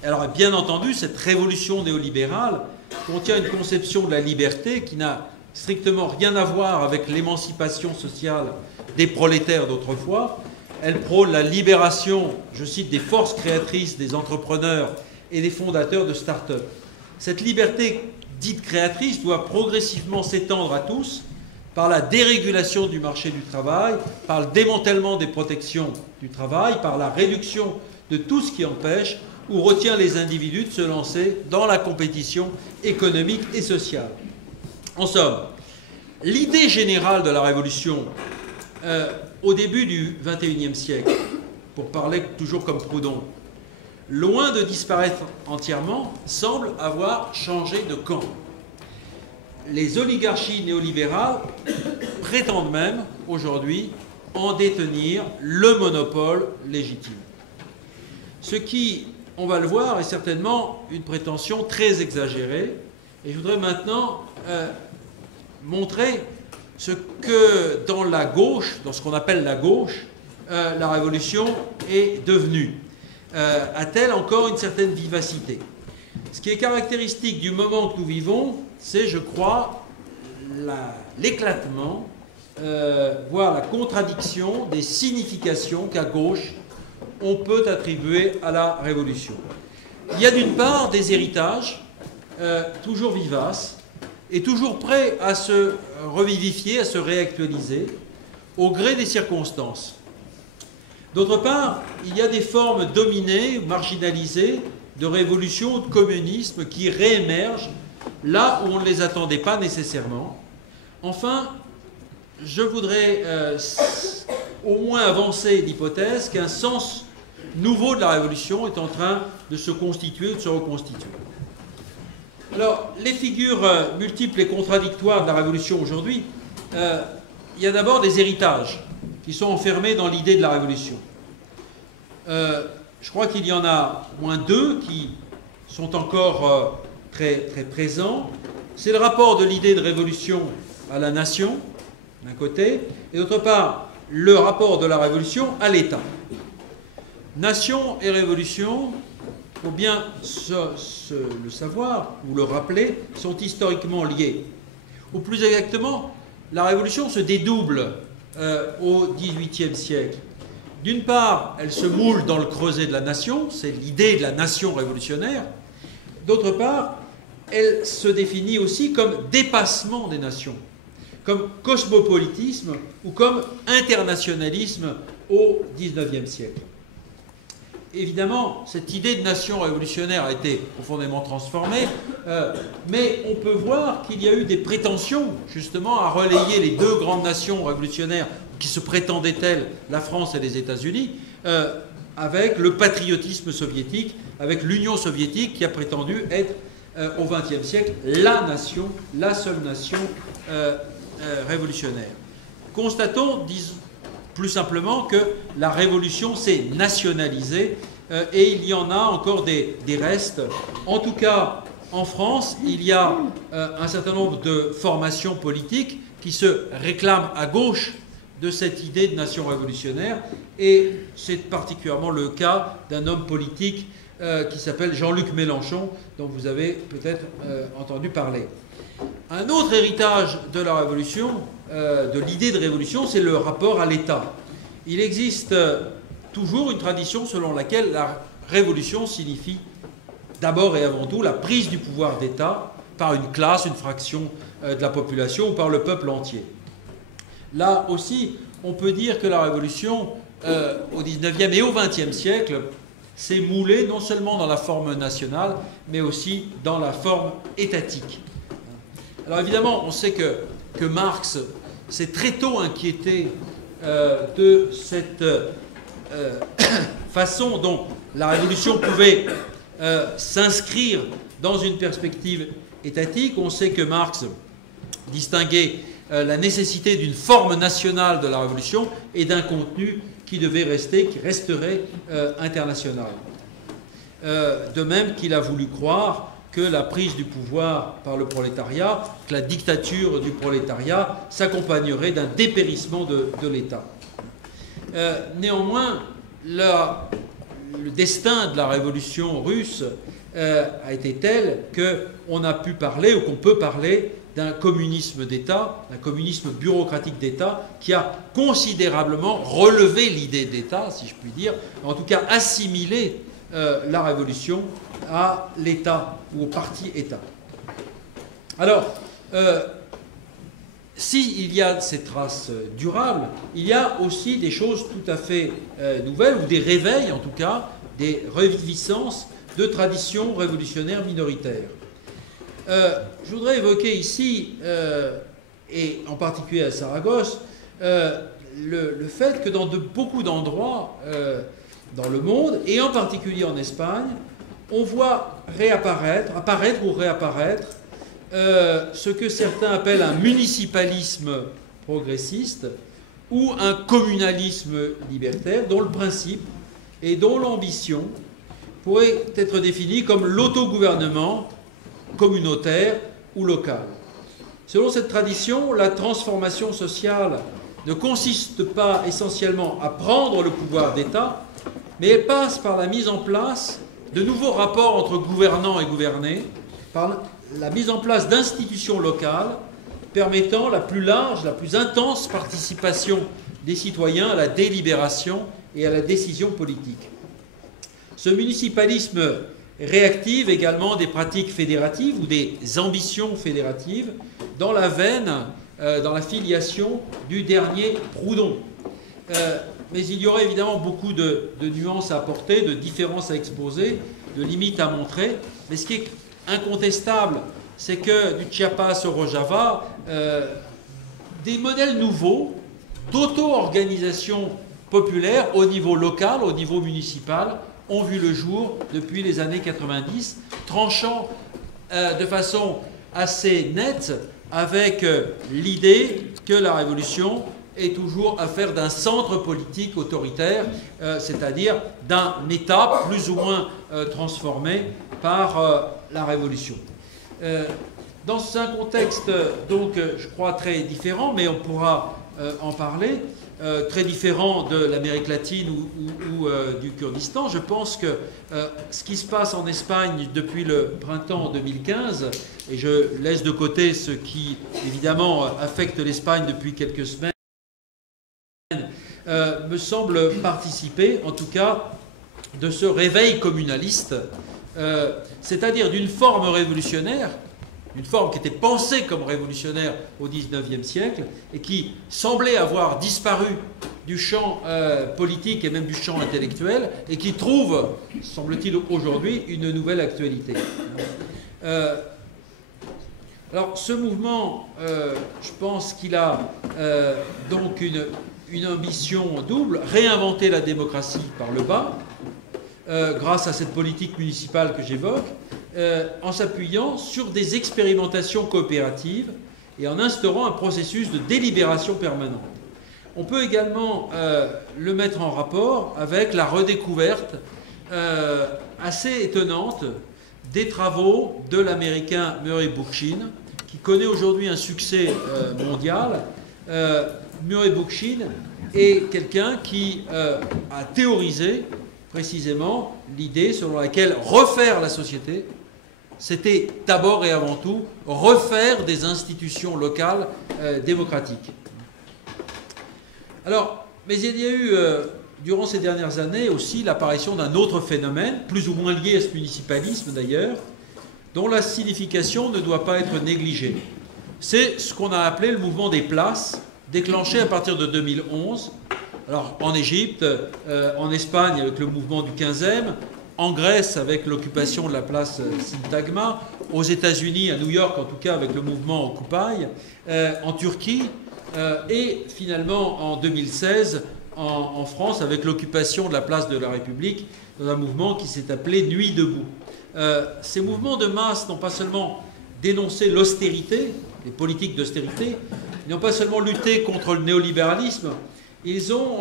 Alors, bien entendu, cette révolution néolibérale contient une conception de la liberté qui n'a strictement rien à voir avec l'émancipation sociale des prolétaires d'autrefois. Elle prône la libération, je cite, des forces créatrices, des entrepreneurs et des fondateurs de start-up. Cette liberté dite créatrice doit progressivement s'étendre à tous par la dérégulation du marché du travail, par le démantèlement des protections du travail, par la réduction de tout ce qui empêche ou retient les individus de se lancer dans la compétition économique et sociale. En somme, l'idée générale de la révolution au début du XXIe siècle, pour parler toujours comme Proudhon, loin de disparaître entièrement, semble avoir changé de camp. Les oligarchies néolibérales prétendent même aujourd'hui en détenir le monopole légitime. Ce qui, on va le voir, est certainement une prétention très exagérée. Et je voudrais maintenant montrer ce que dans la gauche, dans ce qu'on appelle la gauche, la révolution est devenue. A-t-elle encore une certaine vivacité? Ce qui est caractéristique du moment que nous vivons, c'est, je crois, l'éclatement, voire la contradiction des significations qu'à gauche on peut attribuer à la révolution. Il y a d'une part des héritages toujours vivaces et toujours prêts à se revivifier, à se réactualiser au gré des circonstances. D'autre part, il y a des formes dominées, marginalisées, de révolution ou de communisme qui réémergent là où on ne les attendait pas nécessairement. Enfin, je voudrais au moins avancer l'hypothèse qu'un sens nouveau de la révolution est en train de se constituer ou de se reconstituer. Alors, les figures multiples et contradictoires de la révolution aujourd'hui, il y a d'abord des héritages qui sont enfermés dans l'idée de la révolution. Je crois qu'il y en a au moins deux qui sont encore très présents. C'est le rapport de l'idée de révolution à la nation, d'un côté, et d'autre part, le rapport de la révolution à l'État. Nation et révolution, il faut bien le savoir ou le rappeler, sont historiquement liés. Ou plus exactement, la révolution se dédouble au XVIIIe siècle. D'une part, elle se moule dans le creuset de la nation, c'est l'idée de la nation révolutionnaire. D'autre part, elle se définit aussi comme dépassement des nations, comme cosmopolitisme ou comme internationalisme au XIXe siècle. Évidemment, cette idée de nation révolutionnaire a été profondément transformée, mais on peut voir qu'il y a eu des prétentions justement à relayer les deux grandes nations révolutionnaires qui se prétendaient telles, la France et les États-Unis, avec le patriotisme soviétique, avec l'Union soviétique qui a prétendu être au XXe siècle la nation, la seule nation révolutionnaire. Constatons, disons plus simplement, que la révolution s'est nationalisée et il y en a encore des restes. En tout cas, en France, il y a un certain nombre de formations politiques qui se réclament à gauche de cette idée de nation révolutionnaire, et c'est particulièrement le cas d'un homme politique qui s'appelle Jean-Luc Mélenchon, dont vous avez peut-être entendu parler. Un autre héritage de la révolution, de l'idée de révolution, c'est le rapport à l'État. Il existe toujours une tradition selon laquelle la révolution signifie d'abord et avant tout la prise du pouvoir d'État par une classe, une fraction de la population ou par le peuple entier. Là aussi, on peut dire que la révolution, au XIXe et au XXe siècle, s'est moulée non seulement dans la forme nationale, mais aussi dans la forme étatique. Alors évidemment, on sait que Marx s'est très tôt inquiété de cette façon dont la révolution pouvait s'inscrire dans une perspective étatique. On sait que Marx distinguait la nécessité d'une forme nationale de la révolution et d'un contenu qui resterait international. De même qu'il a voulu croire que la prise du pouvoir par le prolétariat, que la dictature du prolétariat s'accompagnerait d'un dépérissement de l'État. Néanmoins, le destin de la révolution russe a été tel qu'on a pu parler, ou qu'on peut parler, d'un communisme d'État, d'un communisme bureaucratique d'État, qui a considérablement relevé l'idée d'État, si je puis dire, en tout cas assimilé la révolution à l'État ou au parti État. Alors, s'il y a ces traces durables, il y a aussi des choses tout à fait nouvelles, ou des réveils en tout cas, des reviviscences de traditions révolutionnaires minoritaires. Je voudrais évoquer ici, et en particulier à Saragosse, le fait que dans beaucoup d'endroits dans le monde, et en particulier en Espagne, on voit apparaître ou réapparaître ce que certains appellent un municipalisme progressiste ou un communalisme libertaire, dont le principe et dont l'ambition pourrait être définie comme l'autogouvernement communautaire ou local. Selon cette tradition, la transformation sociale ne consiste pas essentiellement à prendre le pouvoir d'État, mais elle passe par la mise en place de nouveaux rapports entre gouvernants et gouvernés, par la mise en place d'institutions locales permettant la plus large, la plus intense participation des citoyens à la délibération et à la décision politique. Ce municipalisme réactive également des pratiques fédératives ou des ambitions fédératives dans la veine, dans la filiation du dernier Proudhon. Mais il y aurait évidemment beaucoup de nuances à apporter, de différences à exposer, de limites à montrer. Mais ce qui est incontestable, c'est que du Chiapas au Rojava, des modèles nouveaux d'auto-organisation populaire au niveau local, au niveau municipal, ont vu le jour depuis les années 90, tranchant de façon assez nette avec l'idée que la révolution est toujours affaire d'un centre politique autoritaire, c'est-à-dire d'un État plus ou moins transformé par la révolution. Dans un contexte, donc, je crois, très différent, mais on pourra en parler, très différent de l'Amérique latine ou du Kurdistan, je pense que ce qui se passe en Espagne depuis le printemps 2015, et je laisse de côté ce qui, évidemment, affecte l'Espagne depuis quelques semaines, me semble participer, en tout cas, de ce réveil communaliste, c'est-à-dire d'une forme révolutionnaire, une forme qui était pensée comme révolutionnaire au XIXe siècle et qui semblait avoir disparu du champ politique et même du champ intellectuel et qui trouve, semble-t-il aujourd'hui, une nouvelle actualité. Alors ce mouvement, je pense qu'il a donc une ambition double, réinventer la démocratie par le bas, grâce à cette politique municipale que j'évoque, en s'appuyant sur des expérimentations coopératives et en instaurant un processus de délibération permanente. On peut également le mettre en rapport avec la redécouverte assez étonnante des travaux de l'Américain Murray Bookchin, qui connaît aujourd'hui un succès mondial. Murray Bookchin est quelqu'un qui a théorisé précisément l'idée selon laquelle refaire la société, c'était d'abord et avant tout refaire des institutions locales démocratiques. Alors, mais il y a eu, durant ces dernières années aussi, l'apparition d'un autre phénomène, plus ou moins lié à ce municipalisme d'ailleurs, dont la signification ne doit pas être négligée. C'est ce qu'on a appelé le mouvement des places, déclenché à partir de 2011, alors en Égypte, en Espagne avec le mouvement du 15e, en Grèce avec l'occupation de la place Syntagma, aux États-Unis, à New York en tout cas avec le mouvement Occupy, en Turquie et finalement en 2016 en France avec l'occupation de la place de la République dans un mouvement qui s'est appelé Nuit debout. Ces mouvements de masse n'ont pas seulement dénoncé l'austérité, les politiques d'austérité, ils n'ont pas seulement lutté contre le néolibéralisme, ils ont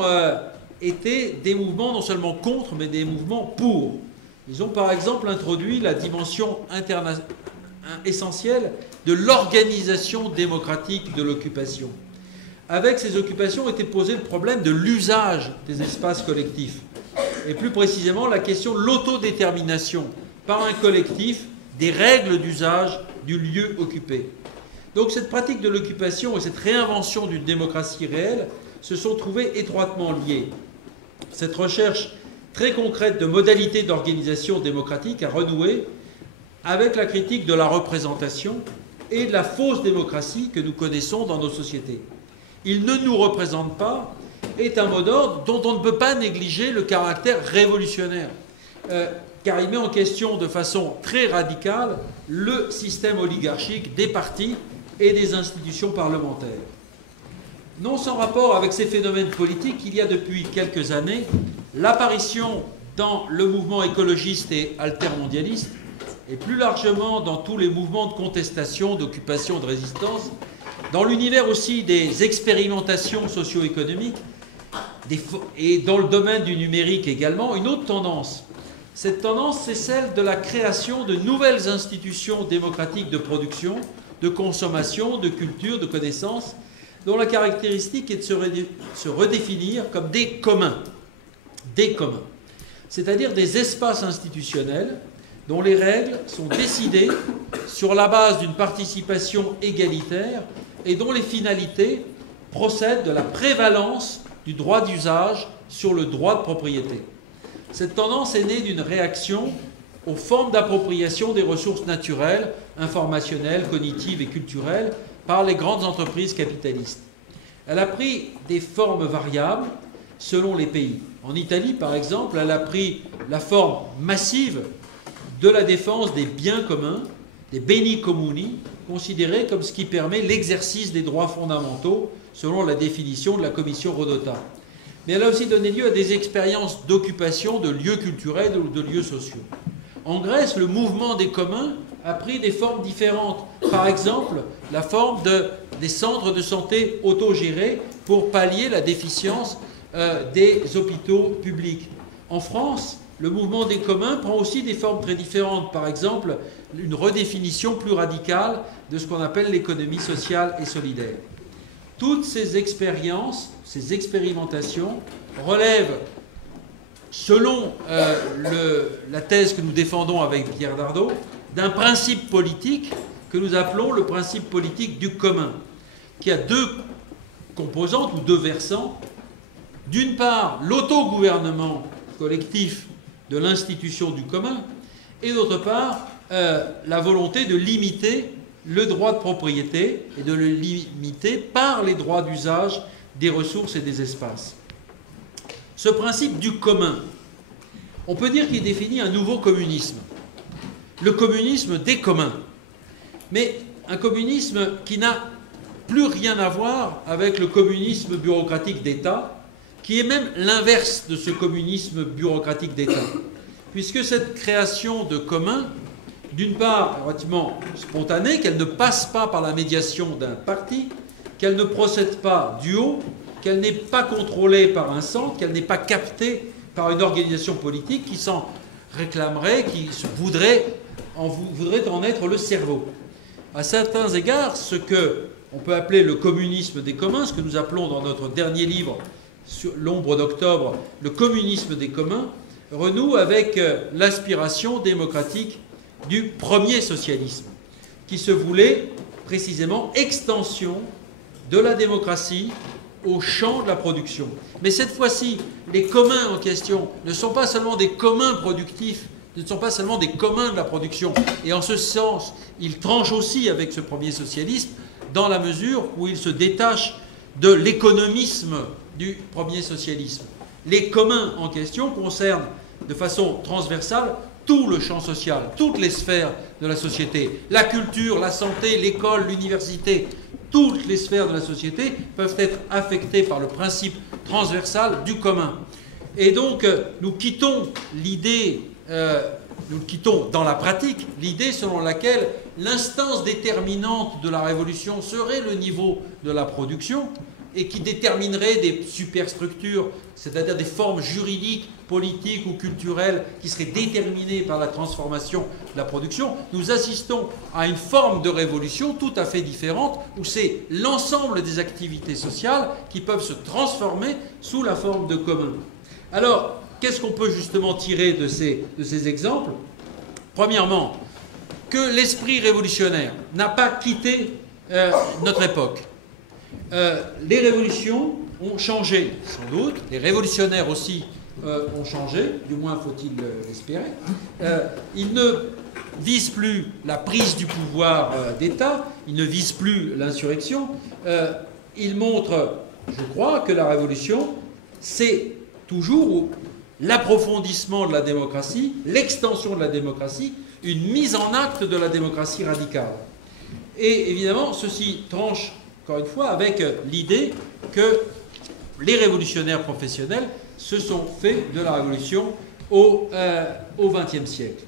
été des mouvements non seulement contre, mais des mouvements pour. Ils ont par exemple introduit la dimension essentielle de l'organisation démocratique de l'occupation. Avec ces occupations était posé le problème de l'usage des espaces collectifs, et plus précisément la question de l'autodétermination par un collectif des règles d'usage du lieu occupé. Donc cette pratique de l'occupation et cette réinvention d'une démocratie réelle se sont trouvées étroitement liées. Cette recherche très concrète de modalités d'organisation démocratique a renoué avec la critique de la représentation et de la fausse démocratie que nous connaissons dans nos sociétés. Il ne nous représente pas est un mot d'ordre dont on ne peut pas négliger le caractère révolutionnaire, car il met en question de façon très radicale le système oligarchique des partis et des institutions parlementaires. Non sans rapport avec ces phénomènes politiques, il y a depuis quelques années l'apparition dans le mouvement écologiste et altermondialiste, et plus largement dans tous les mouvements de contestation, d'occupation, de résistance, dans l'univers aussi des expérimentations socio-économiques, et dans le domaine du numérique également, une autre tendance. Cette tendance, c'est celle de la création de nouvelles institutions démocratiques de production, de consommation, de culture, de connaissances, dont la caractéristique est de se redéfinir comme des communs, c'est-à-dire des espaces institutionnels dont les règles sont décidées sur la base d'une participation égalitaire et dont les finalités procèdent de la prévalence du droit d'usage sur le droit de propriété. Cette tendance est née d'une réaction aux formes d'appropriation des ressources naturelles, informationnelles, cognitives et culturelles par les grandes entreprises capitalistes. Elle a pris des formes variables selon les pays. En Italie, par exemple, elle a pris la forme massive de la défense des biens communs, des beni comuni, considérés comme ce qui permet l'exercice des droits fondamentaux, selon la définition de la commission Rodotà. Mais elle a aussi donné lieu à des expériences d'occupation de lieux culturels ou de lieux sociaux. En Grèce, le mouvement des communs a pris des formes différentes. Par exemple, la forme des centres de santé autogérés pour pallier la déficience des hôpitaux publics. En France, le mouvement des communs prend aussi des formes très différentes. Par exemple, une redéfinition plus radicale de ce qu'on appelle l'économie sociale et solidaire. Toutes ces expériences, ces expérimentations relèvent, selon la thèse que nous défendons avec Pierre Dardot, d'un principe politique que nous appelons le principe politique du commun, qui a deux composantes ou deux versants. D'une part, l'autogouvernement collectif de l'institution du commun, et d'autre part, la volonté de limiter le droit de propriété et de le limiter par les droits d'usage des ressources et des espaces. Ce principe du commun, on peut dire qu'il définit un nouveau communisme, le communisme des communs, mais un communisme qui n'a plus rien à voir avec le communisme bureaucratique d'État, qui est même l'inverse de ce communisme bureaucratique d'État, puisque cette création de commun, d'une part, relativement spontanée, qu'elle ne passe pas par la médiation d'un parti, qu'elle ne procède pas du haut, qu'elle n'est pas contrôlée par un centre, qu'elle n'est pas captée par une organisation politique qui s'en réclamerait, qui voudrait en être le cerveau. À certains égards, ce qu'on peut appeler le communisme des communs, ce que nous appelons dans notre dernier livre, sur l'ombre d'octobre, le communisme des communs, renoue avec l'aspiration démocratique du premier socialisme, qui se voulait précisément extension de la démocratie au champ de la production. Mais cette fois-ci, les communs en question ne sont pas seulement des communs productifs, ne sont pas seulement des communs de la production. Et en ce sens, ils tranchent aussi avec ce premier socialisme, dans la mesure où il se détache de l'économisme du premier socialisme. Les communs en question concernent de façon transversale tout le champ social, toutes les sphères de la société, la culture, la santé, l'école, l'université, toutes les sphères de la société peuvent être affectées par le principe transversal du commun. Et donc, nous quittons l'idée, nous quittons dans la pratique l'idée selon laquelle l'instance déterminante de la révolution serait le niveau de la production et qui déterminerait des superstructures, c'est-à-dire des formes juridiques, politiques ou culturelles qui seraient déterminées par la transformation de la production. Nous assistons à une forme de révolution tout à fait différente où c'est l'ensemble des activités sociales qui peuvent se transformer sous la forme de commun. Alors, qu'est-ce qu'on peut justement tirer de ces exemples? Premièrement, que l'esprit révolutionnaire n'a pas quitté notre époque. Les révolutions ont changé, sans doute. Les révolutionnaires aussi ont changé, du moins faut-il l'espérer. Ils ne visent plus la prise du pouvoir d'État, ils ne visent plus l'insurrection. Ils montrent, je crois, que la révolution, c'est toujours l'approfondissement de la démocratie, l'extension de la démocratie, une mise en acte de la démocratie radicale. Et évidemment, ceci tranche, encore une fois, avec l'idée que les révolutionnaires professionnels se sont faits de la révolution au XXe siècle.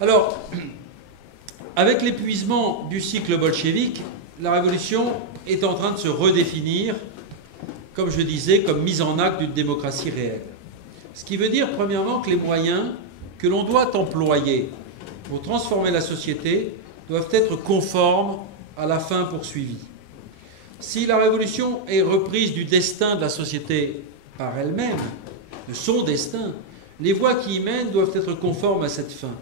Alors, avec l'épuisement du cycle bolchevique, la révolution est en train de se redéfinir, comme je disais, comme mise en acte d'une démocratie réelle. Ce qui veut dire, premièrement, que les moyens que l'on doit employer pour transformer la société doivent être conformes à la fin poursuivie. Si la révolution est reprise du destin de la société par elle-même, de son destin, les voies qui y mènent doivent être conformes à cette fin.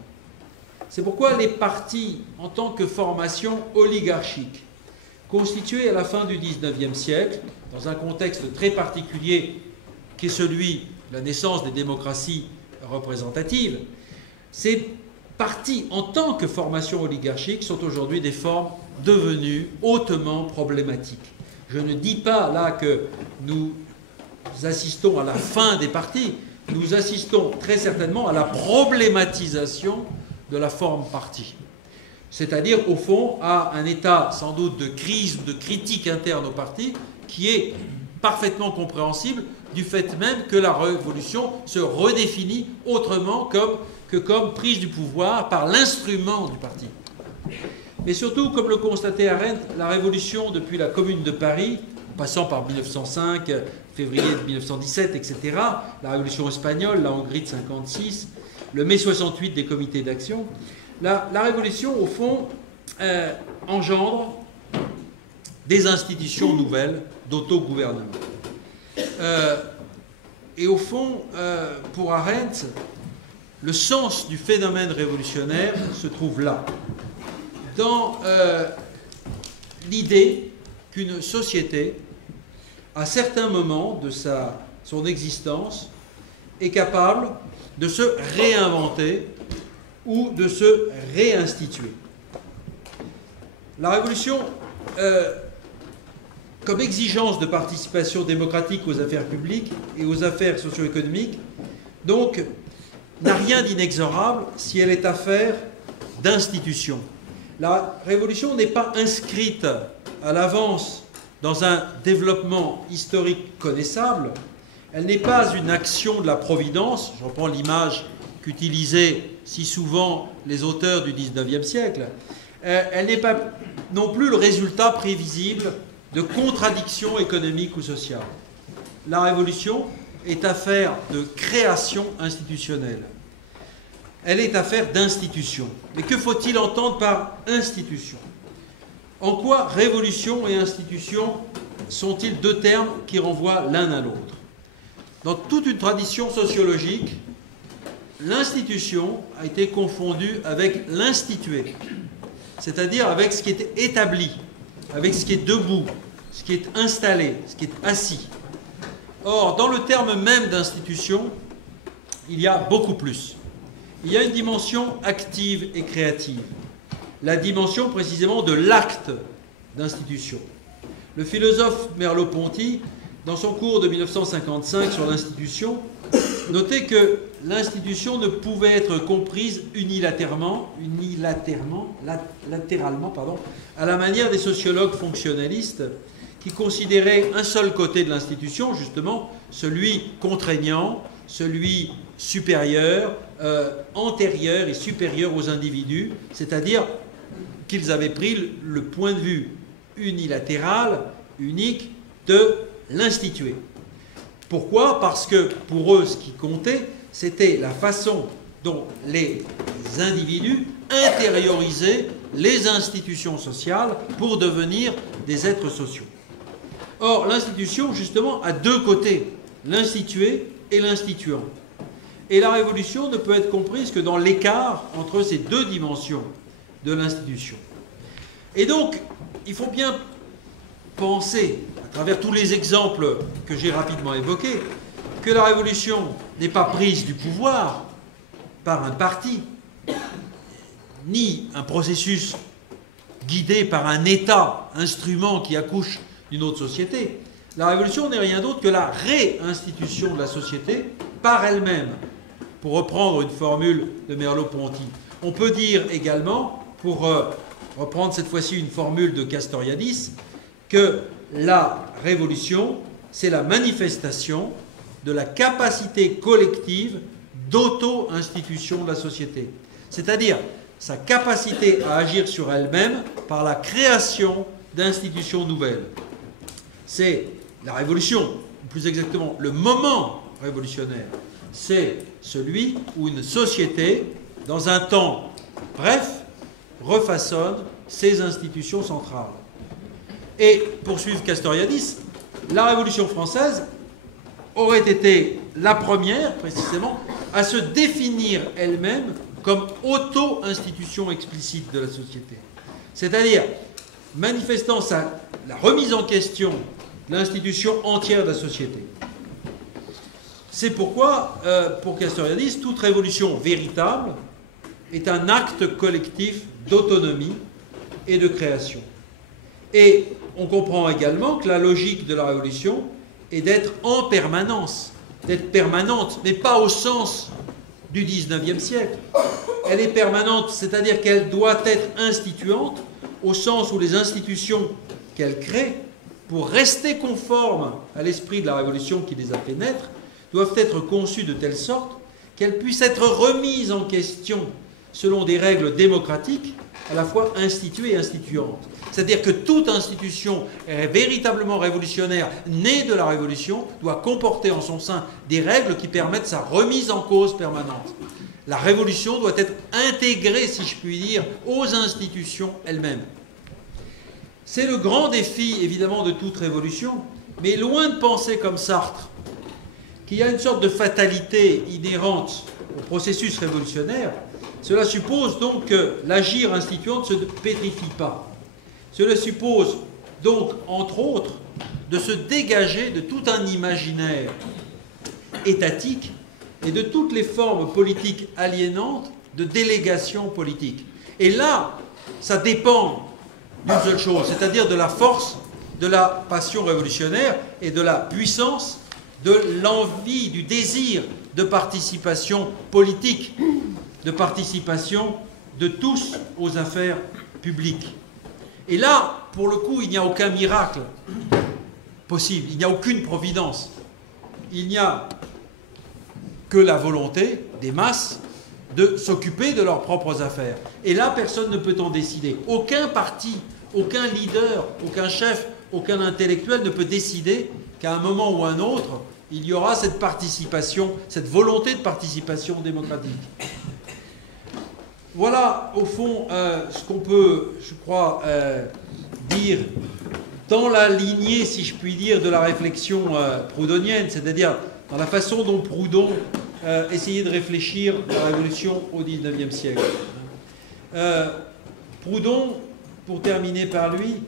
C'est pourquoi les partis, en tant que formation oligarchique, constitués à la fin du XIXe siècle, dans un contexte très particulier qui est celui de la naissance des démocraties représentatives, ces partis, en tant que formation oligarchique, sont aujourd'hui des formes devenues hautement problématiques. Je ne dis pas là que nous assistons à la fin des partis, nous assistons très certainement à la problématisation de la forme parti. C'est-à-dire, au fond, à un état sans doute de crise, de critique interne au parti, qui est parfaitement compréhensible du fait même que la révolution se redéfinit autrement que comme prise du pouvoir par l'instrument du parti. Mais surtout, comme le constatait Arendt, la révolution depuis la Commune de Paris, passant par 1905, février de 1917, etc., la révolution espagnole, la Hongrie de 1956, le mai 68 des comités d'action, la révolution, au fond, engendre des institutions nouvelles d'autogouvernement. Et au fond, pour Arendt, le sens du phénomène révolutionnaire se trouve là, dans l'idée qu'une société, à certains moments de son existence, est capable de se réinventer ou de se réinstituer. La révolution, comme exigence de participation démocratique aux affaires publiques et aux affaires socio-économiques, donc, n'a rien d'inexorable si elle est affaire d'institutions. La révolution n'est pas inscrite à l'avance dans un développement historique connaissable. Elle n'est pas une action de la providence. Je reprends l'image qu'utilisaient si souvent les auteurs du XIXe siècle. Elle n'est pas non plus le résultat prévisible de contradictions économiques ou sociales. La révolution est affaire de création institutionnelle. Elle est affaire d'institution. Mais que faut-il entendre par institution? En quoi révolution et institution sont-ils deux termes qui renvoient l'un à l'autre? Dans toute une tradition sociologique, l'institution a été confondue avec l'institué, c'est-à-dire avec ce qui est établi, avec ce qui est debout, ce qui est installé, ce qui est assis. Or, dans le terme même d'institution, il y a beaucoup plus. Il y a une dimension active et créative, la dimension précisément de l'acte d'institution. Le philosophe Merleau-Ponty, dans son cours de 1955 sur l'institution, Notez que l'institution ne pouvait être comprise latéralement, à la manière des sociologues fonctionnalistes qui considéraient un seul côté de l'institution, justement, celui contraignant, celui supérieur, antérieur et supérieur aux individus, c'est-à-dire qu'ils avaient pris le point de vue unilatéral, unique, de l'institué. Pourquoi? Parce que pour eux, ce qui comptait, c'était la façon dont les individus intériorisaient les institutions sociales pour devenir des êtres sociaux. Or, l'institution, justement, a deux côtés, l'institué et l'instituant. Et la révolution ne peut être comprise que dans l'écart entre ces deux dimensions de l'institution. Et donc, il faut bien penser, à travers tous les exemples que j'ai rapidement évoqués, que la révolution n'est pas prise du pouvoir par un parti, ni un processus guidé par un État, instrument qui accouche d'une autre société. La révolution n'est rien d'autre que la réinstitution de la société par elle-même, pour reprendre une formule de Merleau-Ponty. On peut dire également, pour reprendre cette fois-ci une formule de Castoriadis, que la révolution, c'est la manifestation de la capacité collective d'auto-institution de la société. C'est-à-dire sa capacité à agir sur elle-même par la création d'institutions nouvelles. C'est la révolution, ou plus exactement le moment révolutionnaire. C'est celui où une société, dans un temps bref, refaçonne ses institutions centrales. Et, poursuivre Castoriadis, la Révolution française aurait été la première, précisément, à se définir elle-même comme auto-institution explicite de la société. C'est-à-dire manifestant la remise en question de l'institution entière de la société. C'est pourquoi, pour Castoriadis, toute révolution véritable est un acte collectif d'autonomie et de création. Et on comprend également que la logique de la révolution est d'être en permanence, d'être permanente, mais pas au sens du XIXe siècle. Elle est permanente, c'est-à-dire qu'elle doit être instituante, au sens où les institutions qu'elle crée, pour rester conformes à l'esprit de la révolution qui les a fait naître, doivent être conçues de telle sorte qu'elles puissent être remises en question selon des règles démocratiques, à la fois instituées et instituantes. C'est-à-dire que toute institution véritablement révolutionnaire, née de la Révolution, doit comporter en son sein des règles qui permettent sa remise en cause permanente. La Révolution doit être intégrée, si je puis dire, aux institutions elles-mêmes. C'est le grand défi, évidemment, de toute révolution, mais loin de penser comme Sartre, qu'il y a une sorte de fatalité inhérente au processus révolutionnaire, cela suppose donc que l'agir instituant ne se pétrifie pas. Cela suppose donc, entre autres, de se dégager de tout un imaginaire étatique et de toutes les formes politiques aliénantes de délégation politique. Et là, ça dépend d'une seule chose, c'est-à-dire de la force de la passion révolutionnaire et de la puissance de l'envie, du désir de participation politique, de participation de tous aux affaires publiques. Et là, pour le coup, il n'y a aucun miracle possible, il n'y a aucune providence. Il n'y a que la volonté des masses de s'occuper de leurs propres affaires. Et là, personne ne peut en décider. Aucun parti, aucun leader, aucun chef, aucun intellectuel ne peut décider qu'à un moment ou un autre, il y aura cette participation, cette volonté de participation démocratique. Voilà, au fond, ce qu'on peut, je crois, dire dans la lignée, si je puis dire, de la réflexion proudhonienne, c'est-à-dire dans la façon dont Proudhon essayait de réfléchir la Révolution au XIXe siècle. Proudhon, pour terminer par lui,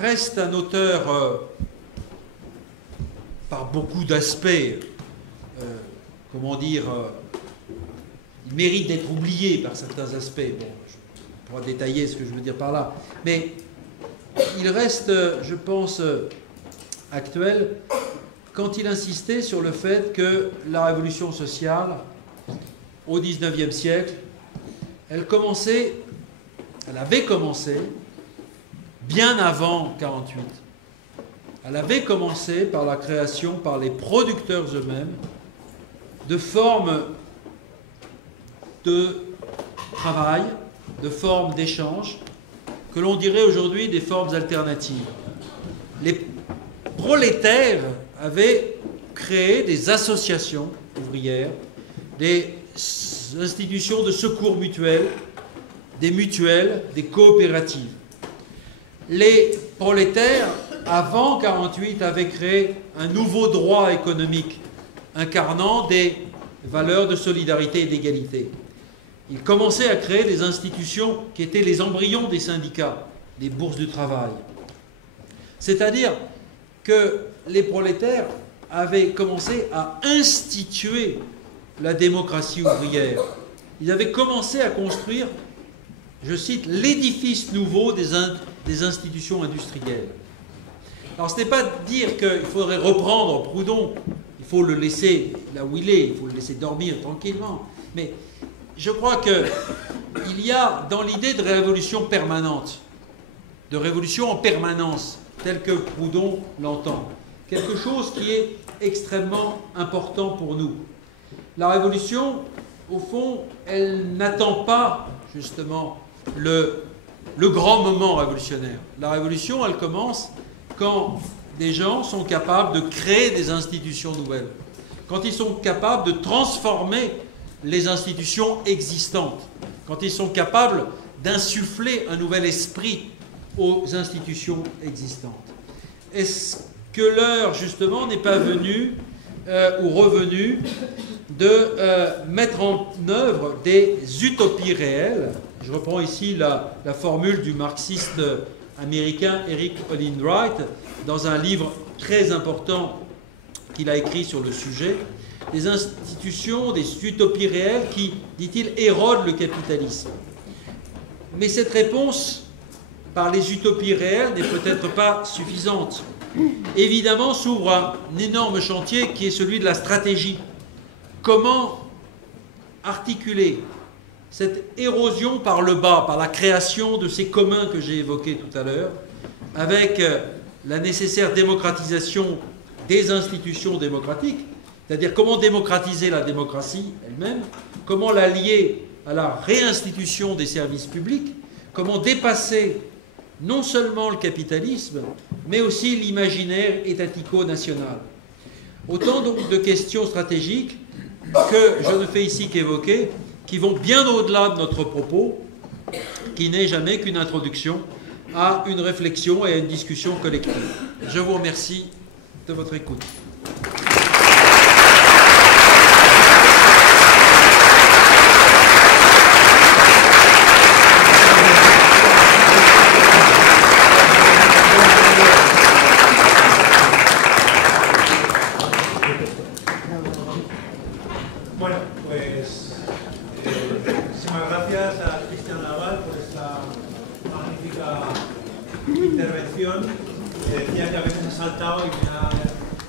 reste un auteur par beaucoup d'aspects, comment dire, il mérite d'être oublié par certains aspects. Bon, je pourrais détailler ce que je veux dire par là. Mais il reste, je pense, actuel quand il insistait sur le fait que la révolution sociale, au XIXe siècle, elle avait commencé bien avant 1948. Elle avait commencé par la création par les producteurs eux-mêmes de formes de travail, de formes d'échange, que l'on dirait aujourd'hui des formes alternatives. Les prolétaires avaient créé des associations ouvrières, des institutions de secours mutuels, des mutuelles, des coopératives. Les prolétaires, avant 1948, avaient créé un nouveau droit économique incarnant des valeurs de solidarité et d'égalité. Ils commençaient à créer des institutions qui étaient les embryons des syndicats, les bourses du travail. C'est-à-dire que les prolétaires avaient commencé à instituer la démocratie ouvrière. Ils avaient commencé à construire, je cite, l'édifice nouveau des institutions industrielles. Alors ce n'est pas dire qu'il faudrait reprendre Proudhon, il faut le laisser là où il est, il faut le laisser dormir tranquillement. Mais je crois qu'il y a dans l'idée de révolution permanente, de révolution en permanence, tel que Proudhon l'entend, quelque chose qui est extrêmement important pour nous. La révolution, au fond, elle n'attend pas justement le grand moment révolutionnaire. La révolution, elle commence quand des gens sont capables de créer des institutions nouvelles, quand ils sont capables de transformer les institutions existantes, quand ils sont capables d'insuffler un nouvel esprit aux institutions existantes. Est-ce que l'heure, justement, n'est pas venue ou revenue de mettre en œuvre des utopies réelles? Je reprends ici la formule du marxiste américain Eric Olin Wright dans un livre très important qu'il a écrit sur le sujet. Des institutions, des utopies réelles qui, dit-il, érodent le capitalisme. Mais cette réponse, par les utopies réelles, n'est peut-être pas suffisante. Évidemment, s'ouvre un énorme chantier qui est celui de la stratégie. Comment articuler cette érosion par le bas, par la création de ces communs que j'ai évoqués tout à l'heure, avec la nécessaire démocratisation des institutions démocratiques, c'est-à-dire comment démocratiser la démocratie elle-même, comment la lier à la réinstitution des services publics, comment dépasser non seulement le capitalisme, mais aussi l'imaginaire étatico-national. Autant donc de questions stratégiques que je ne fais ici qu'évoquer, qui vont bien au-delà de notre propos, qui n'est jamais qu'une introduction à une réflexion et à une discussion collective. Je vous remercie de votre écoute.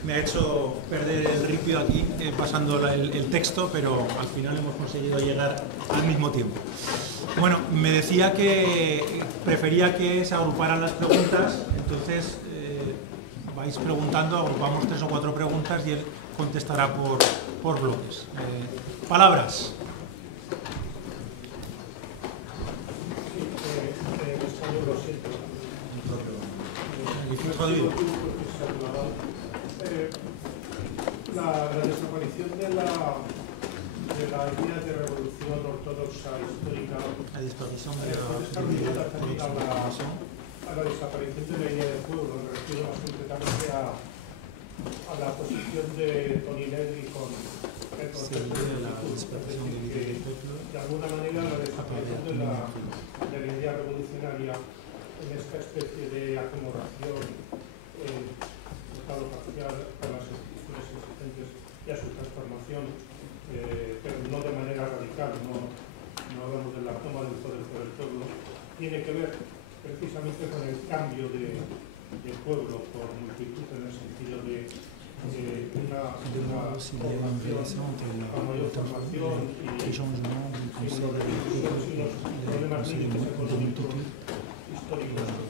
Me ha hecho perder el ripio aquí pasando el texto, pero al final hemos conseguido llegar al mismo tiempo. Bueno, me decía que prefería que se agruparan las preguntas, entonces vais preguntando, agrupamos 3 o 4 preguntas y él contestará por bloques. Palabras. La desaparición de la idea de revolución ortodoxa histórica a la desaparición de la idea del pueblo. Me refiero más concretamente a la posición de Toni Negri con el concepto de la desaparición, que de alguna manera la desaparición de la idea revolucionaria en esta especie de acomodación estado parcial para las instituciones existentes y a su transformación, pero no de manera radical, no hablamos de la toma del poder por el pueblo, tiene que ver precisamente con el cambio de pueblo por multitud, en el sentido de de voir aussi les révélations de la les changements du conseil de multitude,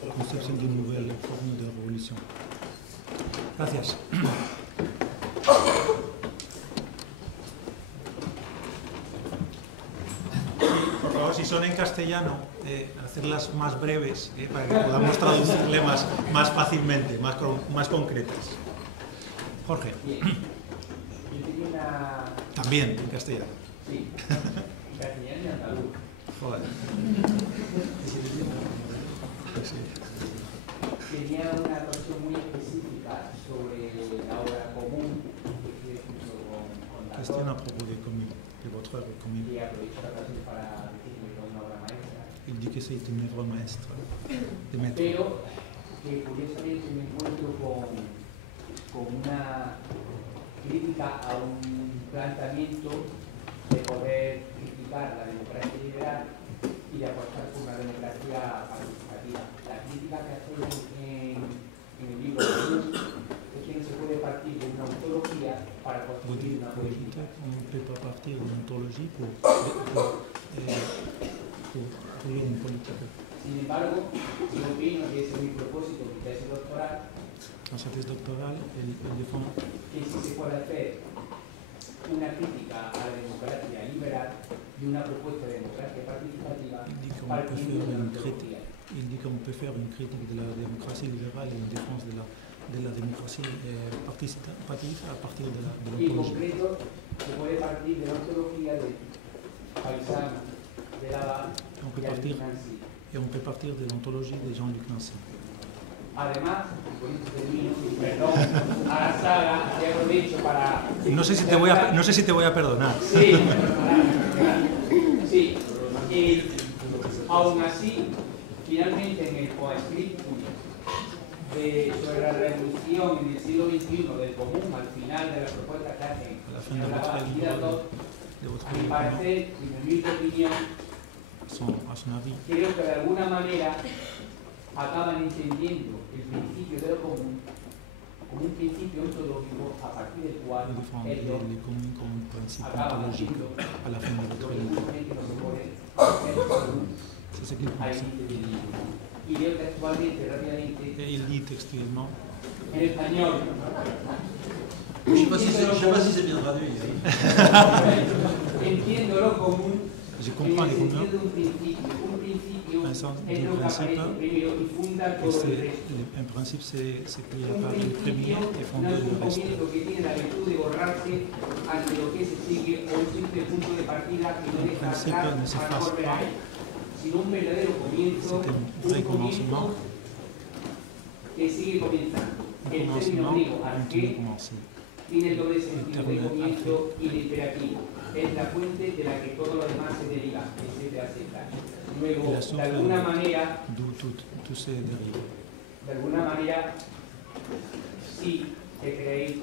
la conception de nouvelles formes de révolution. Gracias. Por favor, si son en castellano, hacerlas más breves para que podamos traducirle más fácilmente, más concretas. Jorge. También en castellano. Sí, en castellano y andaluz. Joder. Tenía una cuestión muy específica sobre la obra común que estoy junto con la Question à propos de votre œuvre commune. y aprovecho la ocasión para decir que es una obra maestra. Il dit que c'est une œuvre maestre, de maître. Pero que curiosamente me encuentro con una crítica a un planteamiento de poder criticar la democracia liberal y de apostar por una democracia participativa. La crítica que hacemos en el libro es que no se puede partir de una ontología para Vous construir dites una política. qu'on ne peut pas partir d'une ontologie pour une politique. Sin embargo, yo opino que ese es mi propósito, mi tesis doctoral, Dans sa thèse doctorale, elle défend que si se puede hacer una crítica a la democracia liberal y una propuesta de democracia participativa partiendo de una ontología. il dit qu'on peut faire une critique de la démocratie libérale et une défense de la démocratie participative à partir de Y en l'ontologie. concreto, se puede partir de la ontología de Paisano, de Laval On peut y partir, Nancy. et on peut partir de l'ontologie de Jean-Luc Nancy. Además, y con esto termino, y perdón a la saga, que aprovecho para... No sé si te voy a perdonar. Sí, sí. Y aún así, finalmente en el postscriptum sobre la revolución en el siglo XXI del común, al final de la propuesta que hacen, À la fin de votre livre, a mi parecer, y en mi opinión, à son avis, creo que de alguna manera acaban entendiendo el principio de lo común como un principio ontológico a partir del cual il défend ellos les communes comme un principe acaban ontologique haciendo à la fin de lo votre que livre. justamente nos opone el común C'est ce qu'il al pense. índice del libro. Y leo textualmente, rápidamente, Et il dit textuellement, en español. Je ne sais pas si c'est bien traduit. Entiendo lo común je en comprends el les communs, sentido de un principio. Un principio un sens es de lo que principe, aparece primero y funda et todo el resto. un principe c'est ce qui Un apparaît le premier principio et no fondé es le un reste. comienzo que tiene la virtud de borrarse ante lo que se sigue o un simple punto de partida que no deja principe atrás ne se para fasse volver a pas. él, sino un verdadero comienzo, C'est un vrai un commencement, comienzo que sigue comenzando. un El término commencement griego continue arqué de commencer. tiene el doble sentido de término comienzo y de imperativo. Es la fuente de la que todo lo demás se deriva, etcétera, etcétera. Luego, La de source alguna manera, d'où tout se dérive. de alguna manera, sí que creéis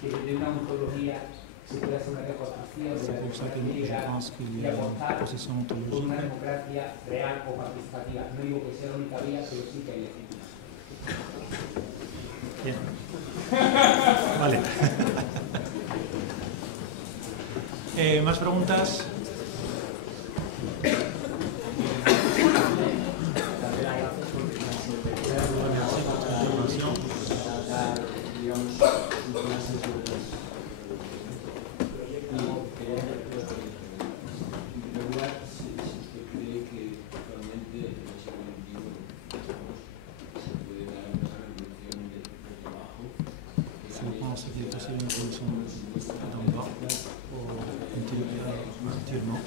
que desde una ontología se puede hacer una reconstrucción de C'est la pour ça que democracia je liberal pense qu'il y y a une apostar position por una ontologique. democracia real o participativa. No digo que sea la única vía, pero sí que hay legítima. Bien. Vale. ¿Más preguntas? Si on pense qu'il est possible une révolution d'en bas, intellectuellement.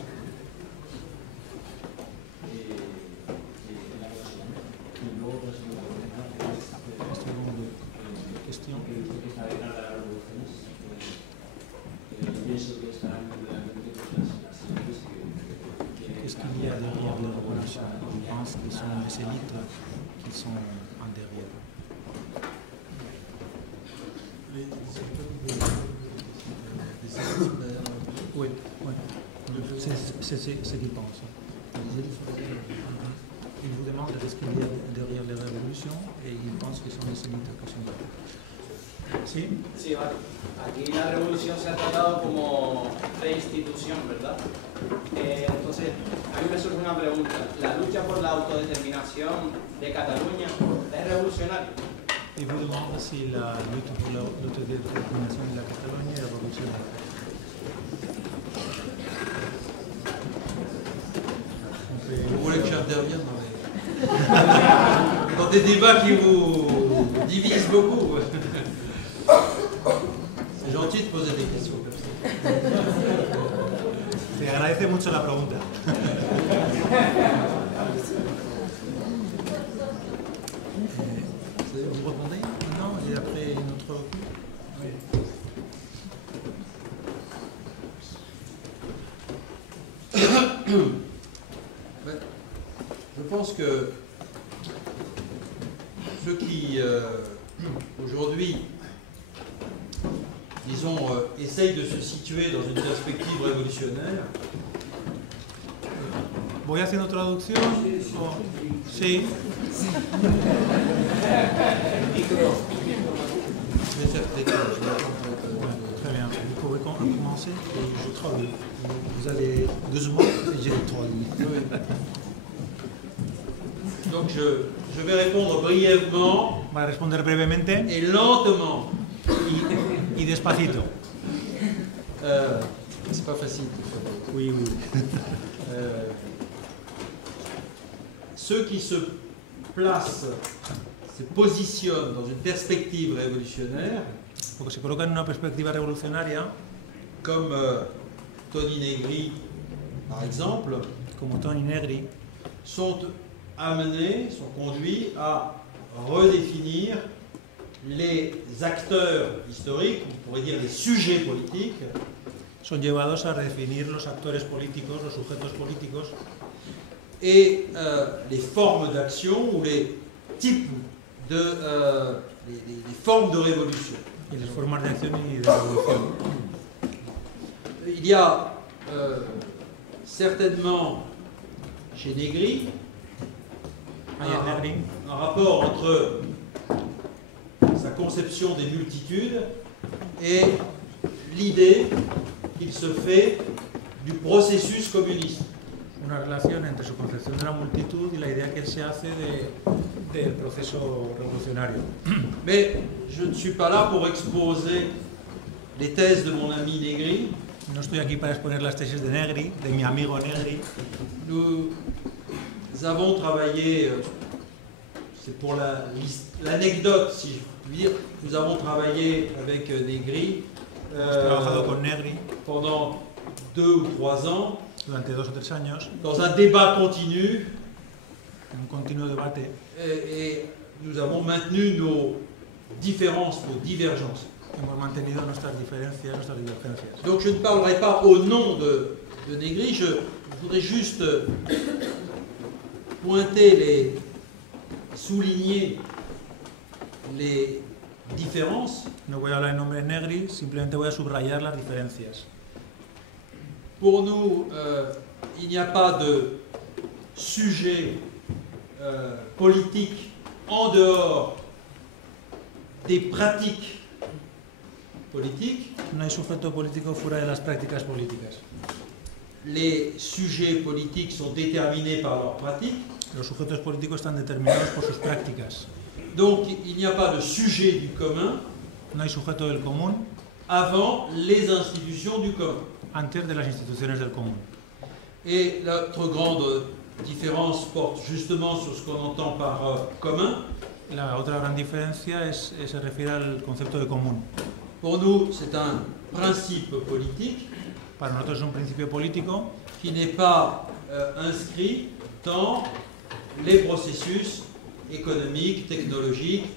Question. Qu'est-ce qu'il y a derrière les révolutions? Je pense que ce sont les élites qui sont en derrière. Oui, oui. C'est ce qu'il pense. Il vous demande ce qu'il y a derrière les révolutions et il pense que ce sont les élites qui sont derrière. ¿Sí? Sí, vale. Aquí la revolución se ha tratado como reinstitución, ¿verdad? Entonces, a mí me surge una pregunta. ¿La lucha por la autodeterminación de Cataluña es revolucionaria? Et vous demandez si la lutte pour l'autodétermination de la Catalogne est révolutionnaire. Vous voulez que j'intervienne dans des débats qui vous divisent beaucoup? C'est gentil de poser des questions comme ça. Te agradece mucho la pregunta. Vous répondez maintenant et après notre... Je pense que ceux qui aujourd'hui, disons, essayent de se situer dans une perspective révolutionnaire. ¿Voy haciendo traducción? Sí. Je vais faire des choses. Très bien. Vous pouvez commencer et je traduis. Vous allez doucement et je traduis. Oui. Donc je vais répondre brièvement Voy a responder brevemente et lentement. y despacito. C'est pas facile. Oui, oui. Ceux qui se placent, se positionnent dans une perspective révolutionnaire, Porque se coloca en una perspectiva revolucionaria, comme Toni Negri par exemple, como Toni Negri, sont amenés, sont conduits à redéfinir les acteurs historiques, on pourrait dire les sujets politiques, son llevados a redefinir los actores políticos, los sujetos políticos, et les formes d'action ou les types de les formes de révolution. y las formas de acción y de revolución. Il y a certainement chez Negri Hay en Negri un rapport entre sa conception des multitudes et l'idée qu'il se fait du processus communiste. una relación entre su concepción de la multitud y la idea que él se hace del proceso revolucionario. Mais je ne suis pas là pour exposer les thèses de mon ami Negri. No estoy aquí para exponer las tesis de Negri, de mi amigo Negri. Nous avons travaillé, c'est pour l'anecdote si je puis dire, nous avons travaillé avec Negri Trabajado con Negri pendant 2 ou 3 ans durante 2 o 3 años dans un débat continu en un continuo debate et nous avons maintenu nos différences, nos divergences. hemos mantenido nuestras diferencias, nuestras divergencias. Donc je ne parlerai pas au nom de Negri, je voudrais juste pointer, souligner les différences. No voy a hablar en nombre de Negri, simplemente voy a subrayar las diferencias. Pour nous, il n'y a pas de sujet politique en dehors des pratiques politiques. No hay sujeto político fuera de las prácticas políticas. Les sujets politiques sont déterminés par leurs pratiques. Los sujetos políticos están determinados por sus prácticas. Donc il n'y a pas de sujet du commun No hay sujeto del común avant les institutions du commun. antes de las instituciones del común. Et notre grande différence porte justement sur ce qu'on entend par commun. La otra gran diferencia se refiere al concepto de común. Pour nous, c'est un principe politique Para nosotros es un principio político qui n'est pas inscrit dans les processus économiques, technologiques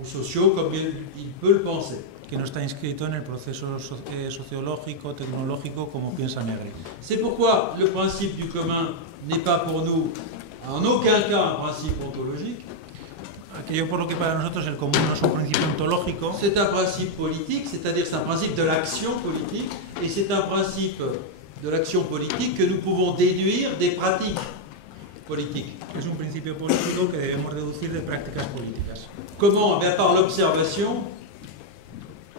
ou sociaux comme il peut le penser. que no está inscrito en el proceso sociológico, tecnológico, como piensa Negri. C'est pourquoi le principe du commun n'est pas pour nous en aucun cas un principe ontologique. Aquello por lo que para nosotros el común no es un principio ontológico, C'est un principe politique, c'est-à-dire c'est un principe de l'action politique, et c'est un principe de l'action politique que nous pouvons déduire des pratiques politiques. es un principio político que debemos deducir de prácticas políticas. Comment? Bien, par l'observation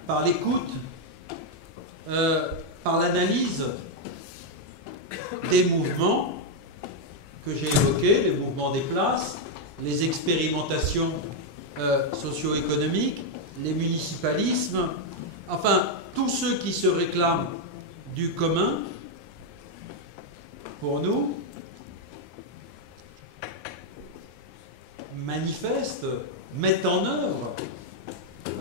par l'écoute, par l'analyse des mouvements que j'ai évoqués, les mouvements des classes, les expérimentations socio-économiques, les municipalismes, enfin, tous ceux qui se réclament du commun, pour nous, manifestent, mettent en œuvre,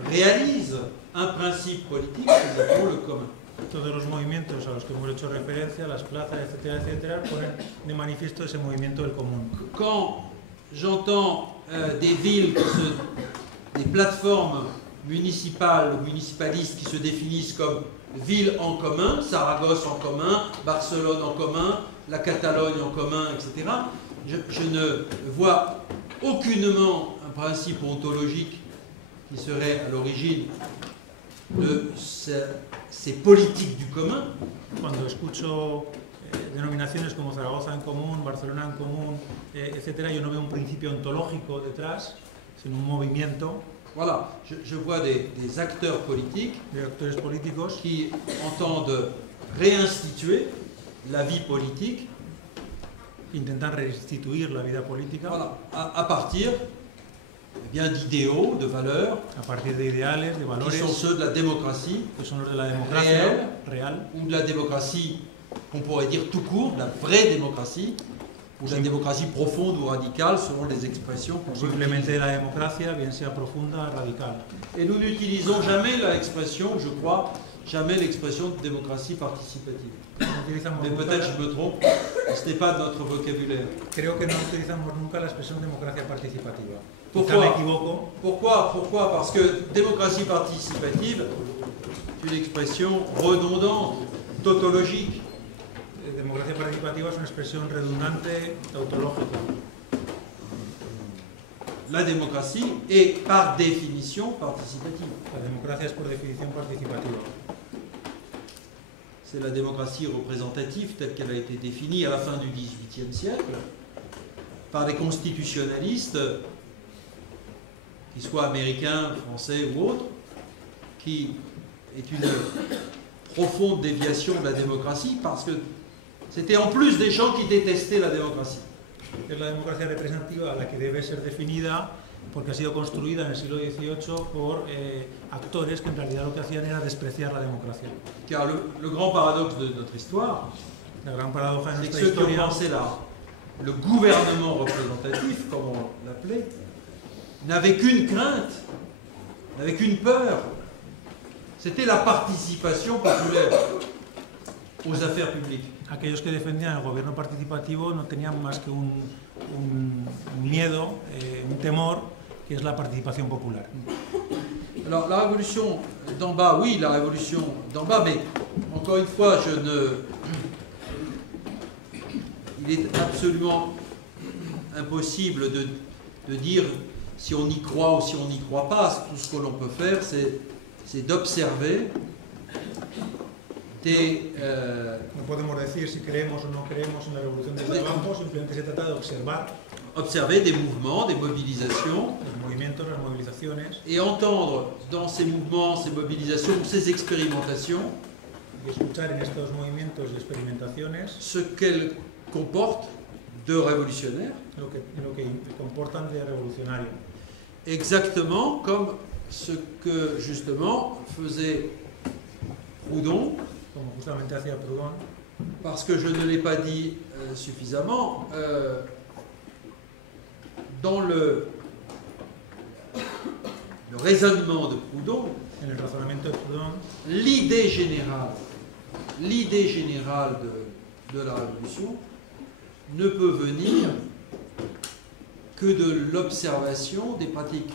réalisent un principe politique que nous appelons le commun. Todos los movimientos a los que hemos hecho referencia, las plazas, etcétera, etcétera, ponen de manifiesto ese movimiento del común. Quand j'entends des villes, des plateformes municipales ou municipalistes qui se définissent comme villes en commun, Saragosse en commun, Barcelone en commun, la Catalogne en commun, etc., je ne vois aucunement un principe ontologique qui serait à l'origine de ces politiques du commun. Cuando escucho denominaciones como Zaragoza en común, Barcelona en común, etcétera, yo no veo un principio ontológico detrás, sino un movimiento. Voilà, je vois des acteurs politiques qui entendent réinstituer la vie politique, intentan restituir la vida política, voilà, à partir d'idéaux, de valeurs, a partir de ideales, de valores, qui sont ceux de la démocratie, que son los de la democracia real, ou de la démocratie qu'on pourrait dire tout court, de la vraie démocratie, ou de la démocratie profonde ou radicale, selon les expressions qu'on veut simplemente utiliser. de la democracia, bien sea profunda, radical. Et nous n'utilisons jamais l'expression, je crois, jamais l'expression de démocratie participative. Mais peut-être je me trompe, ce n'est pas notre vocabulaire. Creo que no utilizamos nunca la expresión democracia participativa. Pourquoi? Quizá me equivoco. Pourquoi? Parce que démocratie participative est une expression redondante, tautologique. Democracia participativa es una expresión redundante, tautológica. La démocratie est par définition participative. La democracia es por definición participativa. C'est la démocratie représentative telle qu'elle a été définie à la fin du XVIIIe siècle par des constitutionnalistes, qu'ils soient américains, français ou autres, qui est une profonde déviation de la démocratie parce que c'était en plus des gens qui détestaient la démocratie. Es la democracia representativa la que debe ser definida porque ha sido construida en el siglo XVIII por actores que en realidad lo que hacían era despreciar la democracia. Car le grand paradoxe de notre histoire, La gran paradoja de c'est que nuestra ceux qui ont historia pensé le gouvernement représentatif, comme on l'appelait, n'avaient qu'une crainte, n'avaient qu'une peur. C'était la participation populaire aux affaires publiques. aquellos que defendían el gobierno participativo no tenían más que un miedo, un temor, que es la participación popular. Alors la révolution d'en bas, oui, la révolution d'en bas, mais encore une fois, il est absolument impossible de dire si on y croit ou si on n'y croit pas. Tout ce que l'on peut faire, c'est d'observer No podemos decir si creemos o no creemos en la revolución desde abajo, simplemente se trata de observer des mouvements, des mobilisations, los movimientos, las movilizaciones, et entendre dans ces mouvements, ces mobilisations, ces expérimentations, y escuchar en estos movimientos y experimentaciones ce qu'elles comportent de révolutionnaire, lo que comportan de revolucionario. exactement comme ce que justement faisait Proudhon, Como justamente hacía Proudhon, parce que je ne l'ai pas dit suffisamment, dans le raisonnement de Proudhon, en el razonamiento de Proudhon, l'idée générale de la révolution ne peut venir que de l'observation des pratiques.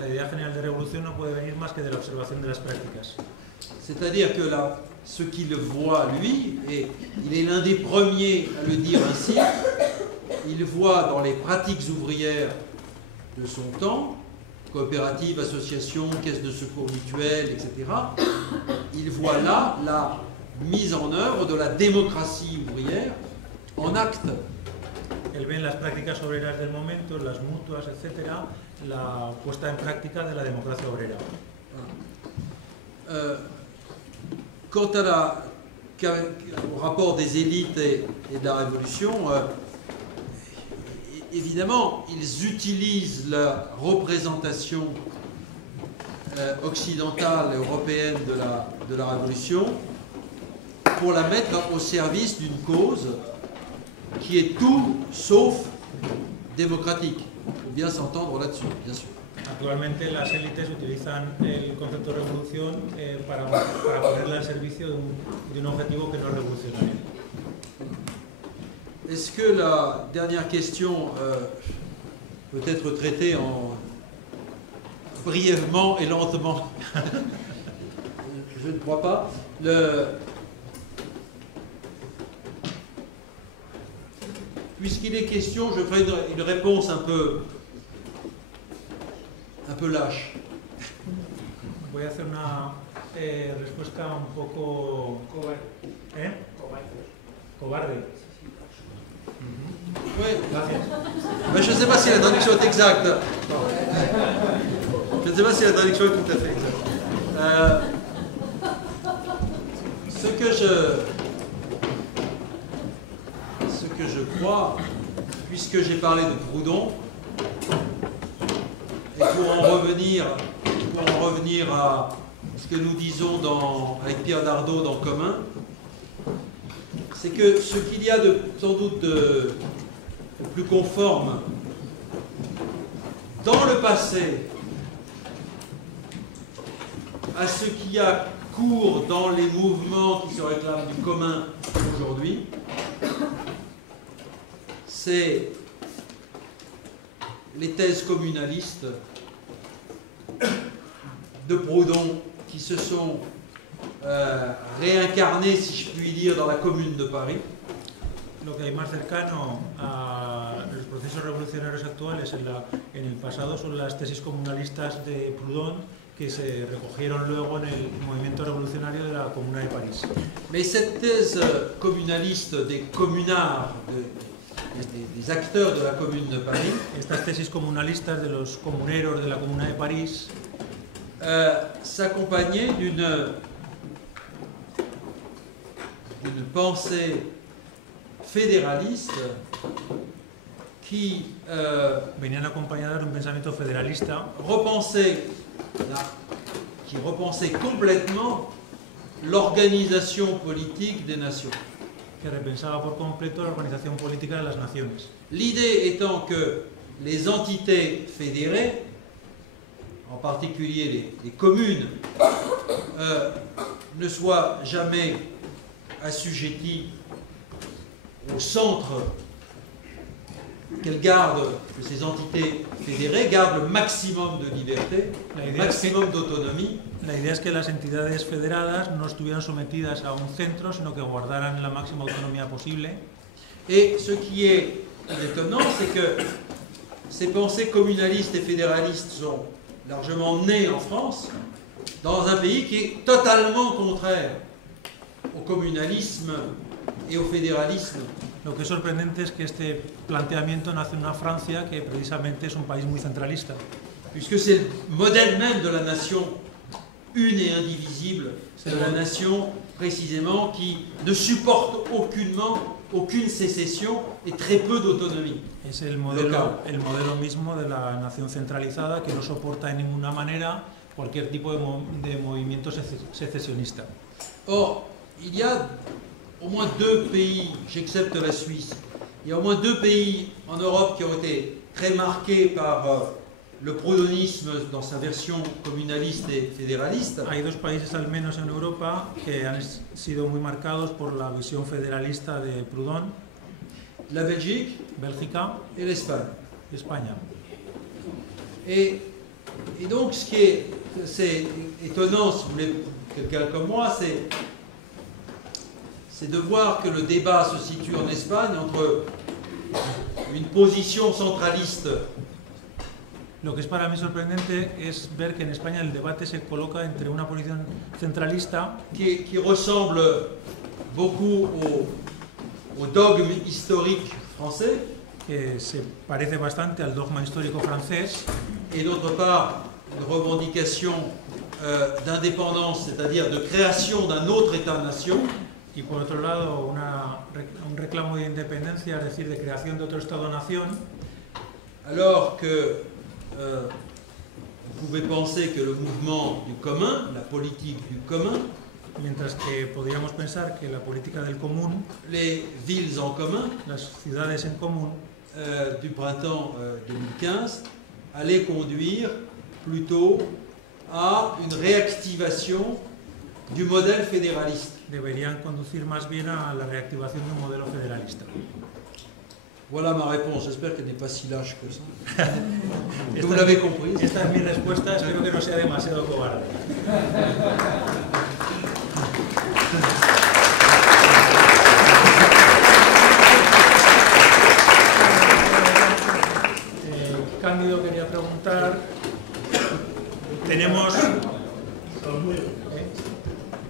la idea general de revolución no puede venir más que de la observación de las prácticas. C'est-à-dire que ce qu'il voit, lui, et il est l'un des premiers à le dire ainsi, il voit dans les pratiques ouvrières de son temps, coopératives, associations, caisses de secours mutuels, etc., il voit là la mise en œuvre de la démocratie ouvrière en acte. Él ve en las prácticas obreras del momento, en las mutuas, etcétera, la puesta en práctica de la democracia obrera. quant à au rapport des élites et de la Révolution, évidemment, ils utilisent la représentation occidentale et européenne de la Révolution pour la mettre au service d'une cause qui est tout sauf démocratique. Il faut bien s'entendre là-dessus, bien sûr. Actualmente las élites utilizan el concepto de revolución para ponerla al servicio de un objetivo que no es revolucionario. Est-ce que la dernière question peut être traitée brièvement et lentement? Je ne crois pas. Puisqu'il est question, je ferai une réponse un peu lâche. Voy a hacer una respuesta un poco cobarde. Oui, Gracias. mais je ne sais pas si la traduction est exacte. Je ne sais pas si la traduction est tout à fait exacte. Ce que je crois, puisque j'ai parlé de Proudhon, et pour en revenir à ce que nous disons avec Pierre Dardot dans Commun, c'est que ce qu'il y a sans doute de plus conforme dans le passé à ce qui a cours dans les mouvements qui se réclament du commun aujourd'hui, c'est les thèses communalistes de Proudhon qui se sont réincarnées, si je puis dire, dans la Commune de Paris. Lo que hay más cercano a los procesos revolucionarios actuales en el pasado son las tesis comunalistas de Proudhon que se recogieron luego en el movimiento revolucionario de la Comuna de París. Mais cette thèse communaliste des communards, des acteurs de la Commune de Paris, estas tesis comunalistas de los comuneros de la Comuna de París s'accompagnaient d'une pensée fédéraliste qui venían acompañadas de un pensamiento federalista qui repensait complètement l'organisation politique des nations. que repensaba por completo la organización política de las naciones. L'idée étant que les entités fédérées, en particulier les communes, ne soient jamais assujetties au centre, que ces entités fédérées gardent le maximum de liberté, le maximum d'autonomie. La idea es que las entidades federadas no estuvieran sometidas a un centro, sino que guardaran la máxima autonomía posible. Et ce qui est étonnant, c'est que ces pensées communalistes et fédéralistes sont largement nées en France, dans un pays qui est totalement contraire au communalisme et au fédéralisme. Lo que es sorprendente es que este planteamiento nace en una Francia que precisamente es un país muy centralista. Puisque c'est le modèle même de la nation une et indivisible, c'est la nation précisément qui ne supporte aucune sécession et très peu d'autonomie. Es el modelo mismo de la nación centralizada que no soporta de ninguna manera cualquier tipo de movimiento secesionista. Or, il y a au moins deux pays, j'accepte la Suisse, il y a au moins deux pays en Europe qui ont été très marqués par le proudhonisme dans sa version communaliste et fédéraliste. Hay dos países al menos en Europa que han sido muy marcados por la visión federalista de Proudhon. La Belgique, Bélgica et l'Espagne. y España. Et donc, ce qui est étonnant, si vous voulez, quelqu'un comme moi, c'est de voir que le débat se situe en Espagne entre une position centraliste. Lo que es para mí sorprendente es ver que en España el debate se coloca entre una posición centralista qui ressemble beaucoup au dogme historique français, que se parece bastante al dogma histórico francés, et d'autre part une revendication d'indépendance, c'est-à-dire de création d'un autre État-nation, y por otro lado un reclamo de independencia, es decir, de creación de otro Estado-nación, alors que vous pouvez penser que le mouvement du commun, la politique du commun, mientras que podríamos pensar que la política del común, les villes en commun las ciudades en común, du printemps 2015 allait conduire plutôt à une réactivation du modèle fédéraliste. deberían conducir más bien a la reactivación de un modelo federalista. Voilà ma réponse, j'espère qu'elle n'est pas si lâche que ça. Vous l'avez compris. Esta es mi respuesta, espero que no sea demasiado cobarde. Cándido quería preguntar, tenemos...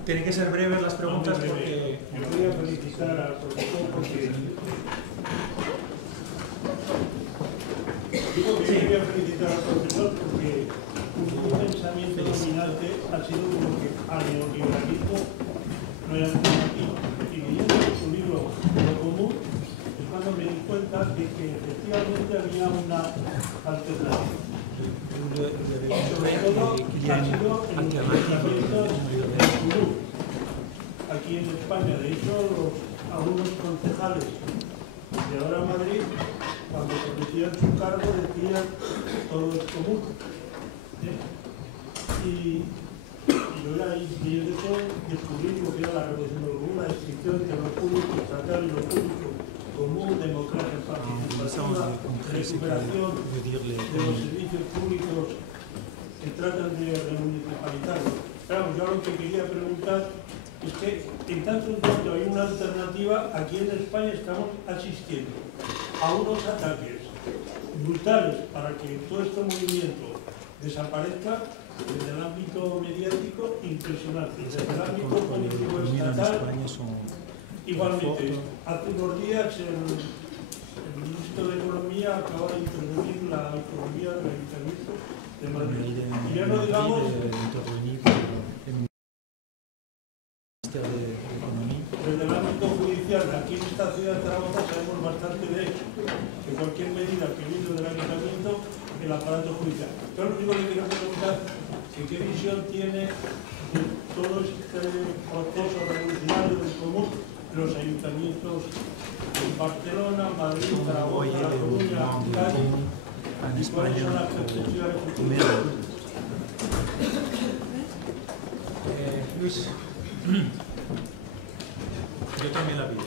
Tienen que ser breves las preguntas porque... Yo quería felicitar al profesor porque... Digo que yo quería felicitar al profesor porque un pensamiento dominante ha sido como que al neoliberalismo no era alternativo. Y leyendo su libro Lo Común, es cuando me di cuenta de que efectivamente había una alternativa. Sobre todo ha sido el pensamiento del común. Aquí en España, de hecho, algunos concejales de ahora Madrid, cuando se ofrecían su cargo, decían todo es común. Y yo era ahí, y de eso descubrí lo que era la revolución del común, la descripción de lo público, estatal y lo público común, democracia, participativa, recuperación de los servicios públicos que tratan de remunicipalizarlos. Claro, yo lo que quería preguntar es que en tanto en cuanto hay una alternativa, aquí en España estamos asistiendo a unos ataques brutales para que todo este movimiento desaparezca desde el ámbito mediático, impresionante, desde el ámbito político estatal. Igualmente, hace unos días el ministro de Economía acaba de intervenir la economía del Ayuntamiento de Madrid. Y ya no digamos... Desde el ámbito judicial, aquí en esta ciudad de Zaragoza sabemos bastante de eso, que cualquier medida que viene del ayuntamiento, el aparato judicial. Yo lo único que quiero preguntar es qué visión tiene de todo este proceso revolucionario del común de los ayuntamientos en Barcelona, Madrid, Zaragoza, La Coruña, Cádiz, y cuáles son las perspectivas futuras. Luis. Yo también la pido.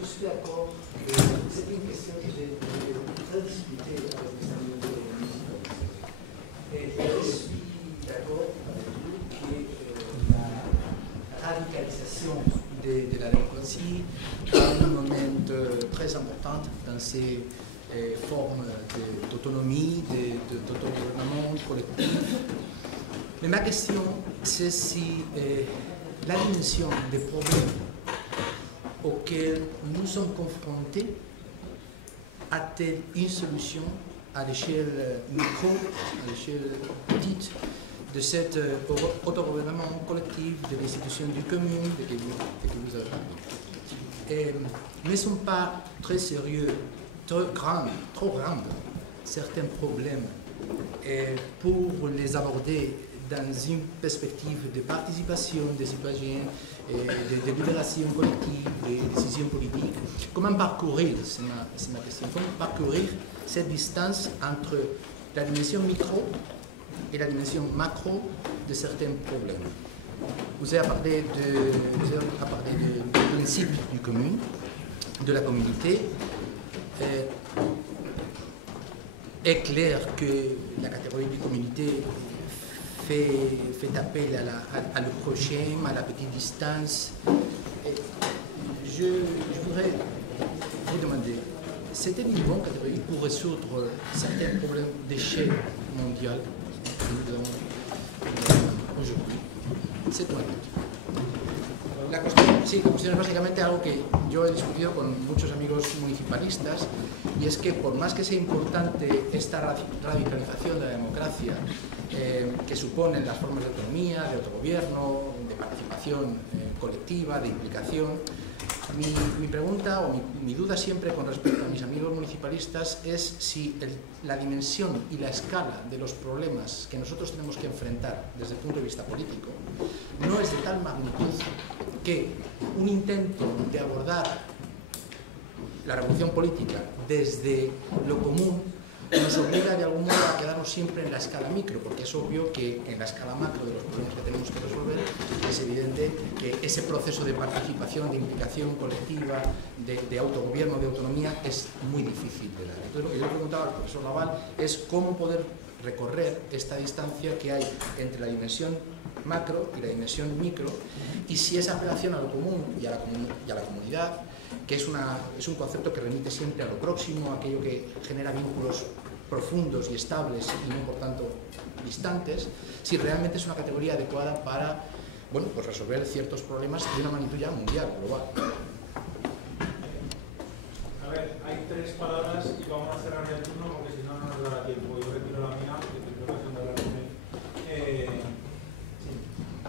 Je suis d'accord. C'est une question que j'ai très discutée avec les amis de la et je suis d'accord avec vous que la radicalisation de la démocratie a un moment très important dans ces formes d'autonomie, d'autogouvernement collectif. Mais ma question, c'est si la dimension des problèmes auxquels nous sommes confrontés a-t-elle une solution à l'échelle micro, à l'échelle petite de cet autogouvernement collectif, de l'institution du commune que vous avez parlé. Ne sont pas très sérieux, trop grands certains problèmes pour les aborder dans une perspective de participation des citoyens, de libération collective, de décisions politiques. Comment parcourir, c'est ma question, comment parcourir cette distance entre la dimension micro et la dimension macro de certains problèmes? Vous avez parlé du principe du commune, de la communauté. Est clair que la catégorie de communauté fait appel à le prochain, à la petite distance. Je voudrais vous demander, c'était une bonne catégorie pour résoudre certains problèmes d'échelle mondiale que nous avons aujourd'hui. La cuestión es básicamente algo que yo he discutido con muchos amigos municipalistas, y es que por más que sea importante esta radicalización de la democracia que suponen las formas de autonomía, de autogobierno, de participación colectiva, de implicación, mi pregunta o mi duda siempre con respecto a mis amigos municipalistas es si la dimensión y la escala de los problemas que nosotros tenemos que enfrentar desde el punto de vista político no es de tal magnitud que un intento de abordar la revolución política desde lo común nos obliga de algún modo a quedarnos siempre en la escala micro, porque es obvio que en la escala macro de los problemas que tenemos que resolver es evidente que ese proceso de participación, de implicación colectiva, de autogobierno, de autonomía, es muy difícil de dar. Entonces, lo que yo le preguntaba al profesor Laval es cómo poder recorrer esta distancia que hay entre la dimensión macro y la dimensión micro, y si esa apelación a lo común y a la comunidad, que es un concepto que remite siempre a lo próximo, a aquello que genera vínculos profundos y estables y no por tanto distantes, si realmente es una categoría adecuada para, bueno, pues resolver ciertos problemas de una magnitud ya mundial, global. A ver, hay 3 palabras y vamos a cerrar el turno porque si no, no nos dará tiempo. Yo retiro la mía porque tengo que hablar con él.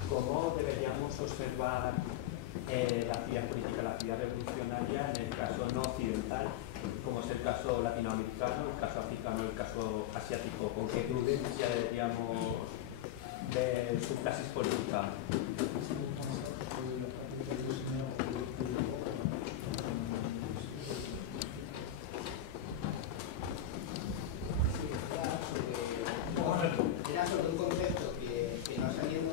¿Cómo deberíamos observar la actividad política, la actividad revolucionaria en el caso no occidental, como es el caso latinoamericano, el caso africano, el caso asiático? ¿Con qué prudencia deberíamos ver su praxis política? Era sobre un concepto que no ha salido,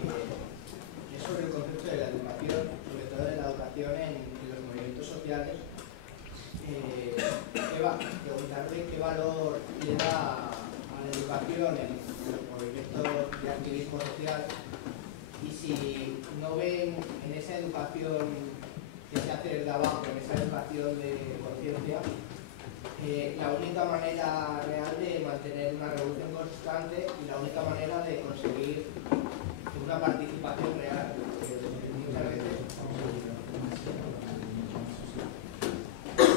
que es sobre el concepto de la educación, sobre todo de la educación en los movimientos sociales. Preguntarle qué valor le da a la educación en los movimientos de activismo social, y si no ven en esa educación que se hace desde abajo, en esa educación de conciencia, la única manera real de mantener una revolución constante y la única manera de conseguir una participación real.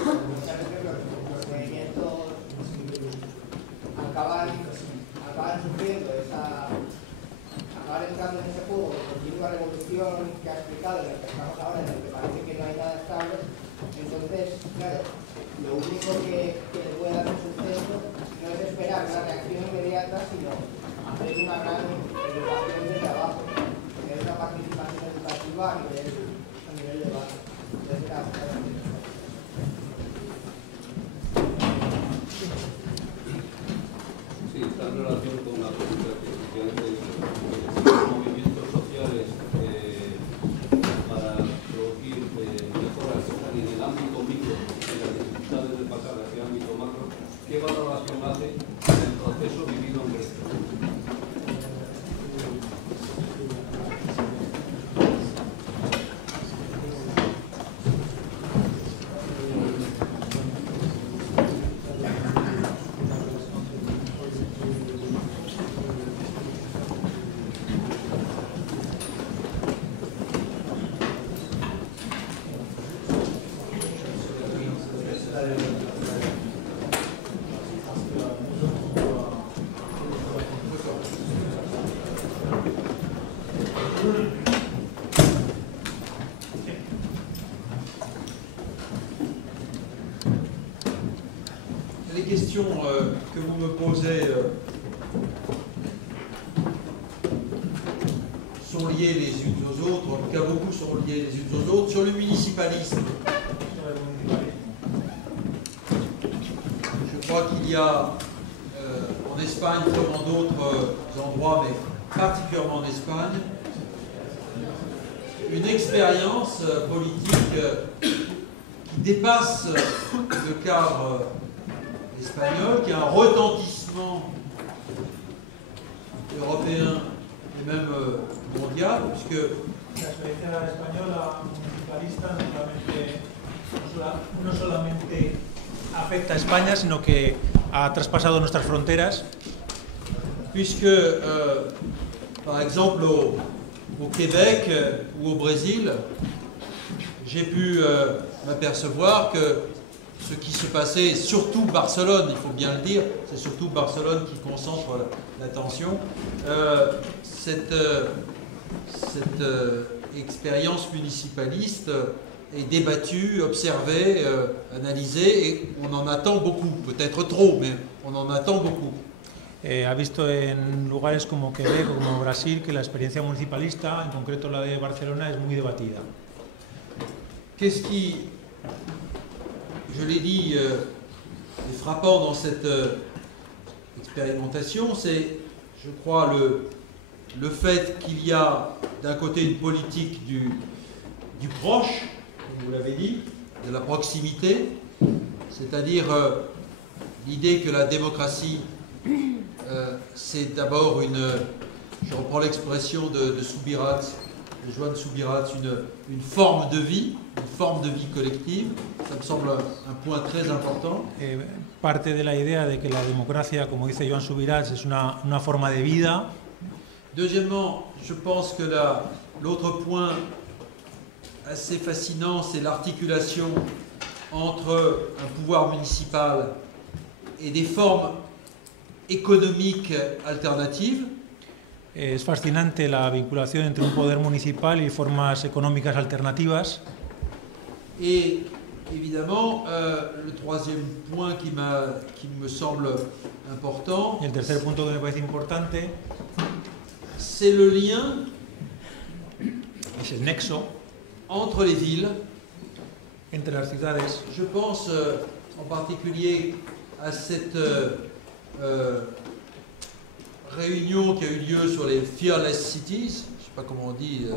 Muchas veces los movimientos acaban sufriendo acaban entrando en ese juego de continua revolución que ha explicado, en el que estamos ahora, en el que parece que no hay nada estable. Entonces, claro, lo único que le puede dar un suceso no es esperar una reacción inmediata, sino hacer una gran educación desde abajo, tener una participación educativa a nivel de base. Entonces, sí, está en relación con la pregunta que los movimientos sociales para producir mejoras en el ámbito micro y las dificultades de pasar hacia el ámbito macro, ¿qué valoración hace del proceso vivido en Grecia? Les questions que vous me posez sont liées les unes aux autres, en tout cas beaucoup sont liées les unes aux autres. Sur le municipalisme, je crois qu'il y a en Espagne comme en d'autres endroits, mais particulièrement en Espagne, une expérience politique qui dépasse le cadre espagnol, qui a un retentissement européen et même mondial, puisque la experiencia española municipalista no solamente afecta a España, sino que ha traspasado nuestras fronteras. Puisque, par exemple, au Québec ou au Brésil, j'ai pu m'apercevoir que ce qui se passait, surtout Barcelone, il faut bien le dire, c'est surtout Barcelone qui concentre l'attention, cette expérience municipaliste est débattue, observée, analysée, et on en attend beaucoup, peut-être trop, mais on en attend beaucoup. Ha visto en lugares como Quebec o como Brasil que la experiencia municipalista, en concreto la de Barcelona, es muy debatida. Qu'est-ce qui, je l'ai dit, est frappant dans cette expérimentation, c'est, je crois, le fait qu'il y a d'un côté une politique du proche, comme vous l'avez dit, de la proximité, c'est-à-dire l'idée que la démocratie, c'est d'abord je reprends l'expression de Subirats, de Joan Subirats, une forme de vie collective. Ça me semble un point très important. Parte de la idea de que la democracia, como dice Joan Subirats, es una forma de vida. Deuxièmement, je pense que l'autre point assez fascinant, c'est l'articulation entre un pouvoir municipal et des formes économiques alternatives. Es fascinante la vinculación entre un poder municipal y formas económicas alternativas. Et évidemment, le troisième point qui me semble important, Y el tercer punto que me parece importante c'est le lien es el nexo entre les villes. entre las ciudades. Je pense en particulier à cette réunion qui a eu lieu sur les Fearless Cities, je ne sais pas comment on dit,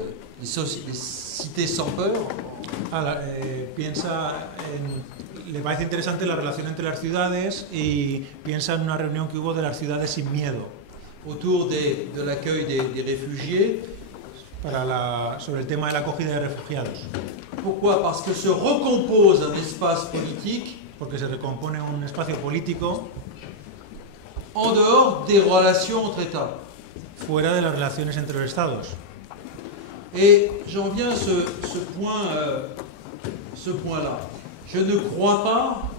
les cités sans peur. Le parece interesante la relación entre las ciudades y piensa en una reunión que hubo de las ciudades sin miedo. Autour de l'accueil des réfugiés. Sobre el tema de la acogida de refugiados. Pourquoi? Parce que se recompose un espace politique. Porque se recompone un espacio político. En dehors des relations entre États. Fuera de las relaciones entre los Estados. Et j'en viens à ce point-là. Je ne crois pas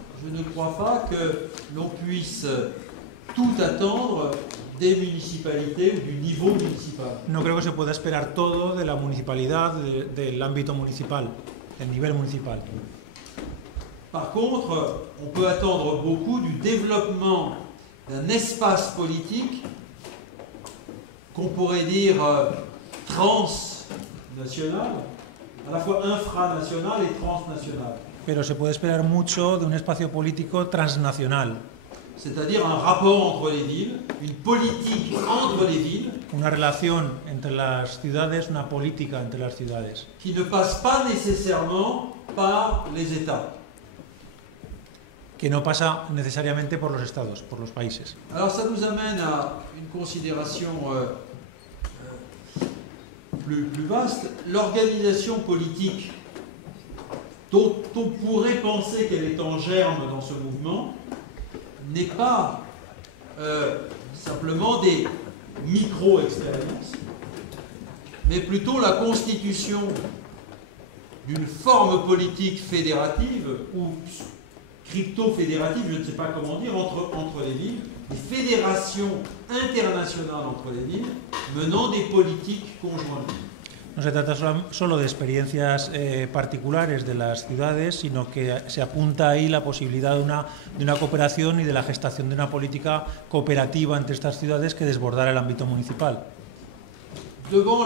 que l'on puisse tout attendre des municipalités ou du niveau municipal. No creo que se pueda esperar todo de la municipalidad, del ámbito municipal, del nivel municipal. Par contre, on peut attendre beaucoup du développement d'un espace politique qu'on pourrait dire transnational, à la fois infranational et transnational. Pero se puede esperar mucho de un espacio político transnacional. C'est-à-dire un rapport entre les villes, une politique entre les villes. Una relación entre las ciudades, una política entre las ciudades. Qui ne passe pas nécessairement par les États. Que no pasa necesariamente por los estados, por los países. Alors ça nous amène à une considération plus vaste. L'organisation politique dont on pourrait penser qu'elle est en germe dans ce mouvement n'est pas simplement des micro-expériences, mais plutôt la constitution d'une forme politique fédérative ou crypto-fédérative, je ne sais pas comment dire, entre les villes, des fédérations internationales entre les villes menant des politiques conjointes. No se trata solo de experiencias particulares de las ciudades, sino que se apunta ahí la posibilidad de una cooperación y de la gestación de una política cooperativa entre estas ciudades que desbordara el ámbito municipal. Devant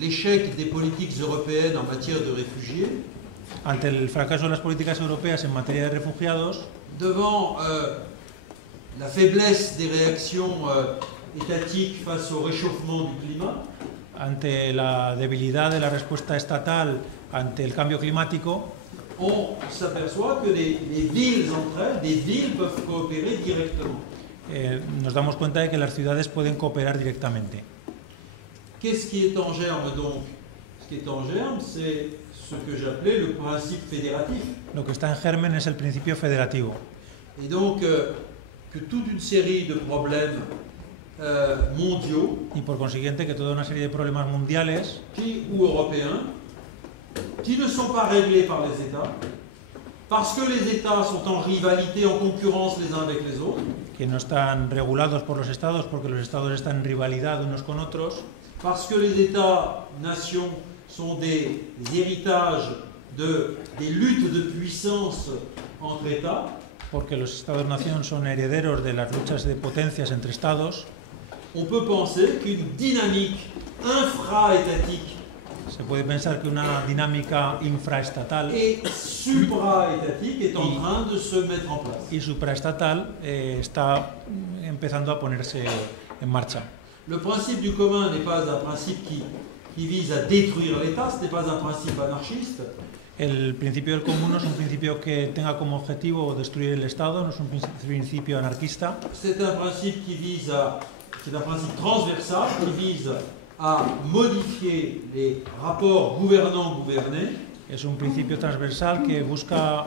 l'échec des politiques européennes en matière de réfugiés, ante el fracaso de las políticas europeas en materia de refugiados, devant la faiblesse des réactions étatiques face au réchauffement du climat, ante la debilidad de la respuesta estatal ante el cambio climático, on s'aperçoit que les villes entre elles, des villes peuvent coopérer directement. Nos damos cuenta de que las ciudades pueden cooperar directamente. Qu'est-ce qui est en germe donc? Ce qui est en germe, c'est ce que j'appelais le principe fédératif. Lo que está en germen es el principio federativo. Et donc que toute une série de problèmes mondiaux y por consiguiente que toda una serie de problemas mundiales ou européens qui ne sont pas réglés par les États, parce que les États sont en rivalité, en concurrence les uns avec les autres, que no están regulados por los estados porque los estados están en rivalidad unos con otros, parce que les États-nations sont des héritages des luttes de puissance entre États, porque los estados-nación son herederos de las luchas de potencias entre estados. on peut penser qu'une dynamique infra-étatique Se puede pensar que una dinámica infraestatal et supra-étatique est en train de se mettre en place. y supraestatal está empezando a ponerse en marcha. Le principe du commun n'est pas un principe qui vise à détruire l'État, ce n'est pas un principe anarchiste. El principio del común no es un principio que tenga como objetivo destruir el Estado, no es un principio anarquista. C'est un principe c'est un principe transversal qui vise à modifier les rapports gouvernants-gouvernés. Es un principio transversal que busca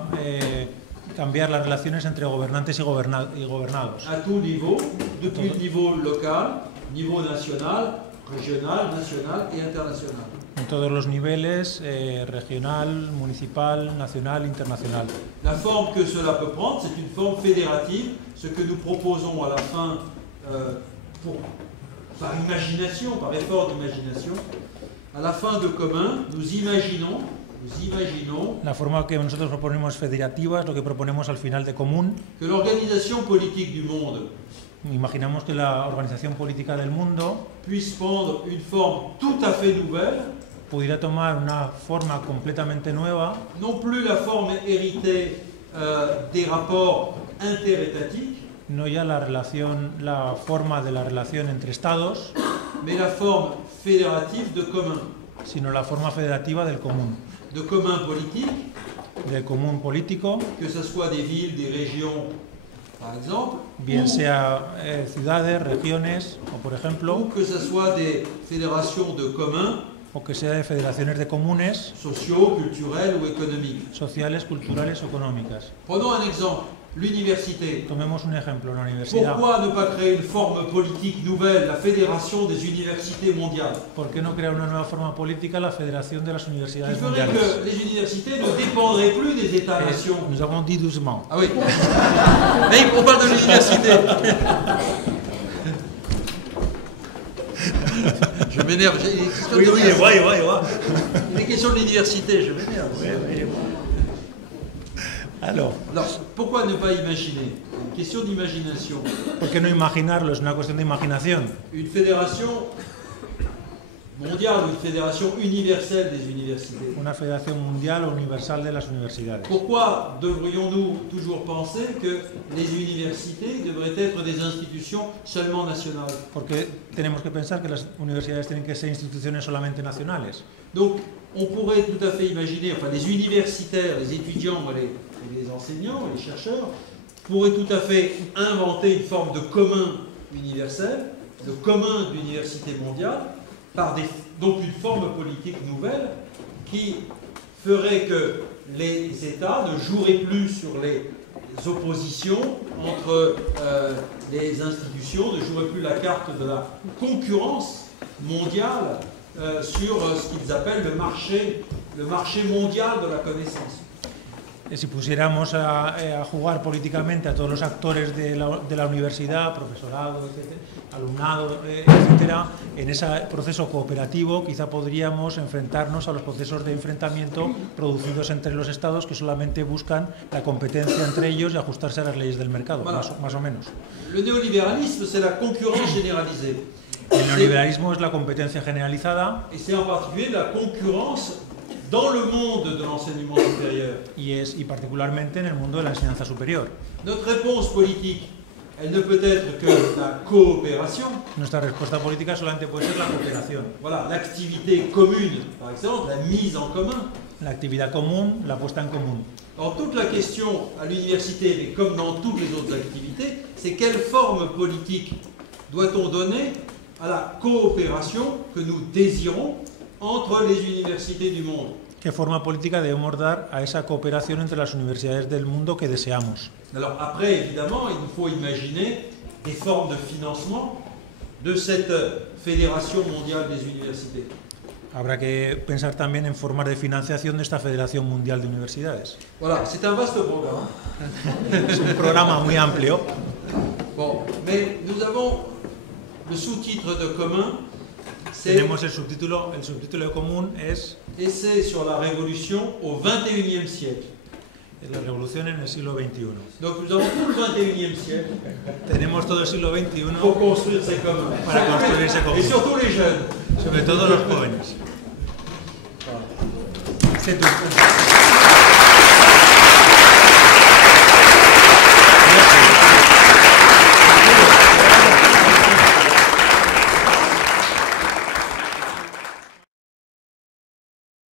cambiar las relaciones entre gobernantes y gobernados. À tout niveau, depuis le niveau local, niveau national, régional, national et international. En todos los niveles, regional, municipal, nacional, internacional. La forme que cela peut prendre, c'est une forme fédérative, ce que nous proposons à la fin, par imagination, par effort d'imagination, à la fin de commun, nous imaginons la forma que nosotros proponemos federativa es lo que proponemos al final de común. Que l'organisation politique du monde imaginamos que la organización política del mundo puisse prendre une forme tout à fait nouvelle, pudiera tomar una forma completamente nueva, non plus la forme héritée des rapports interétatiques, no ya la forma de la relación entre estados, mais la forme fédérative de commun, sino la forma federativa del común. De commun politique, del común político, que ce soit des villes, des régions, par exemple, bien sea ciudades, regiones, o por ejemplo, ou que ce soit des fédérations de commun, o que sea de federaciones de comunes, sociaux, culturels ou économiques. Sociales, culturales o económicas. Prenons un exemple. L'université. Tomemos un ejemplo, la universidad. Pourquoi ne pas créer une forme politique nouvelle, la fédération des universités mondiales? ¿Por qué no crear una nueva forma política, la Fédération de las Universidades Qui ferait Mondiales? que les universités ne dépendraient plus des États-nations. Nous avons dit doucement. Ah oui. Mais on parle de l'université. Je m'énerve. Oui, Il est question de l'université, je m'énerve. Alors, pourquoi ne pas imaginer? Une question d'imagination. ¿Por qué no imaginarlo? Es una cuestión de imaginación. Une fédération mondiale, une fédération universelle des universités. Una federación mundial o universal de las universidades. Pourquoi devrions-nous toujours penser que les universités devraient être des institutions seulement nationales? Porque tenemos que pensar que las universidades tienen que ser instituciones solamente nacionales. Donc, on pourrait tout à fait imaginer, enfin les universitaires, les étudiants, les enseignants, les chercheurs, pourraient tout à fait inventer une forme de commun universel, de commun d'université mondiale, donc une forme politique nouvelle qui ferait que les États ne joueraient plus sur les oppositions entre les institutions, ne joueraient plus la carte de la concurrence mondiale sur ce qu'ils appellent le marché mondial de la connaissance. Si pusiéramos a jugar políticamente a todos los actores de la universidad, profesorado, etcétera, alumnado, etcétera, en ese proceso cooperativo quizá podríamos enfrentarnos a los procesos de enfrentamiento producidos entre los estados que solamente buscan la competencia entre ellos y ajustarse a las leyes del mercado, voilà. más o menos. Le néolibéralisme, c'est la concurrence généralisée. El neoliberalismo es la competencia generalizada. Et c'est en particulier la concurrence dans le monde de l'enseignement supérieur. Y particularmente en el mundo de la enseñanza superior. Notre réponse politique, elle ne peut être que la coopération. Nuestra respuesta política solamente puede ser la cooperación. Voilà, l'activité commune, par exemple, la mise en commun. La actividad común, la puesta en común. Alors toute la question à l'université, mais comme dans toutes les autres activités, c'est quelle forme politique doit-on donner à la coopération que nous désirons entre les universités du monde. ¿Qué forma política debemos dar a esa cooperación entre las universidades del mundo que deseamos? Alors après, évidemment, il nous faut imaginer des formes de financement de cette Fédération mondiale des universités. Habrá que pensar también en formas de financiación de esta Federación Mundial de Universidades. Voilà, c'est un vaste programme. Es un programa muy amplio. Bon, mais nous avons le sous-titre de commun, c'est Tenemos el subtítulo común es Essai sur la révolution au XXIe siècle. La revolución en el siglo XXI. Donc nous avons tout le XXIe siècle Tenemos todo el siglo XXI pour construire ces communs. para construir ese Et común, surtout les jeunes. sobre todo los jóvenes. Voilà. C'est tout.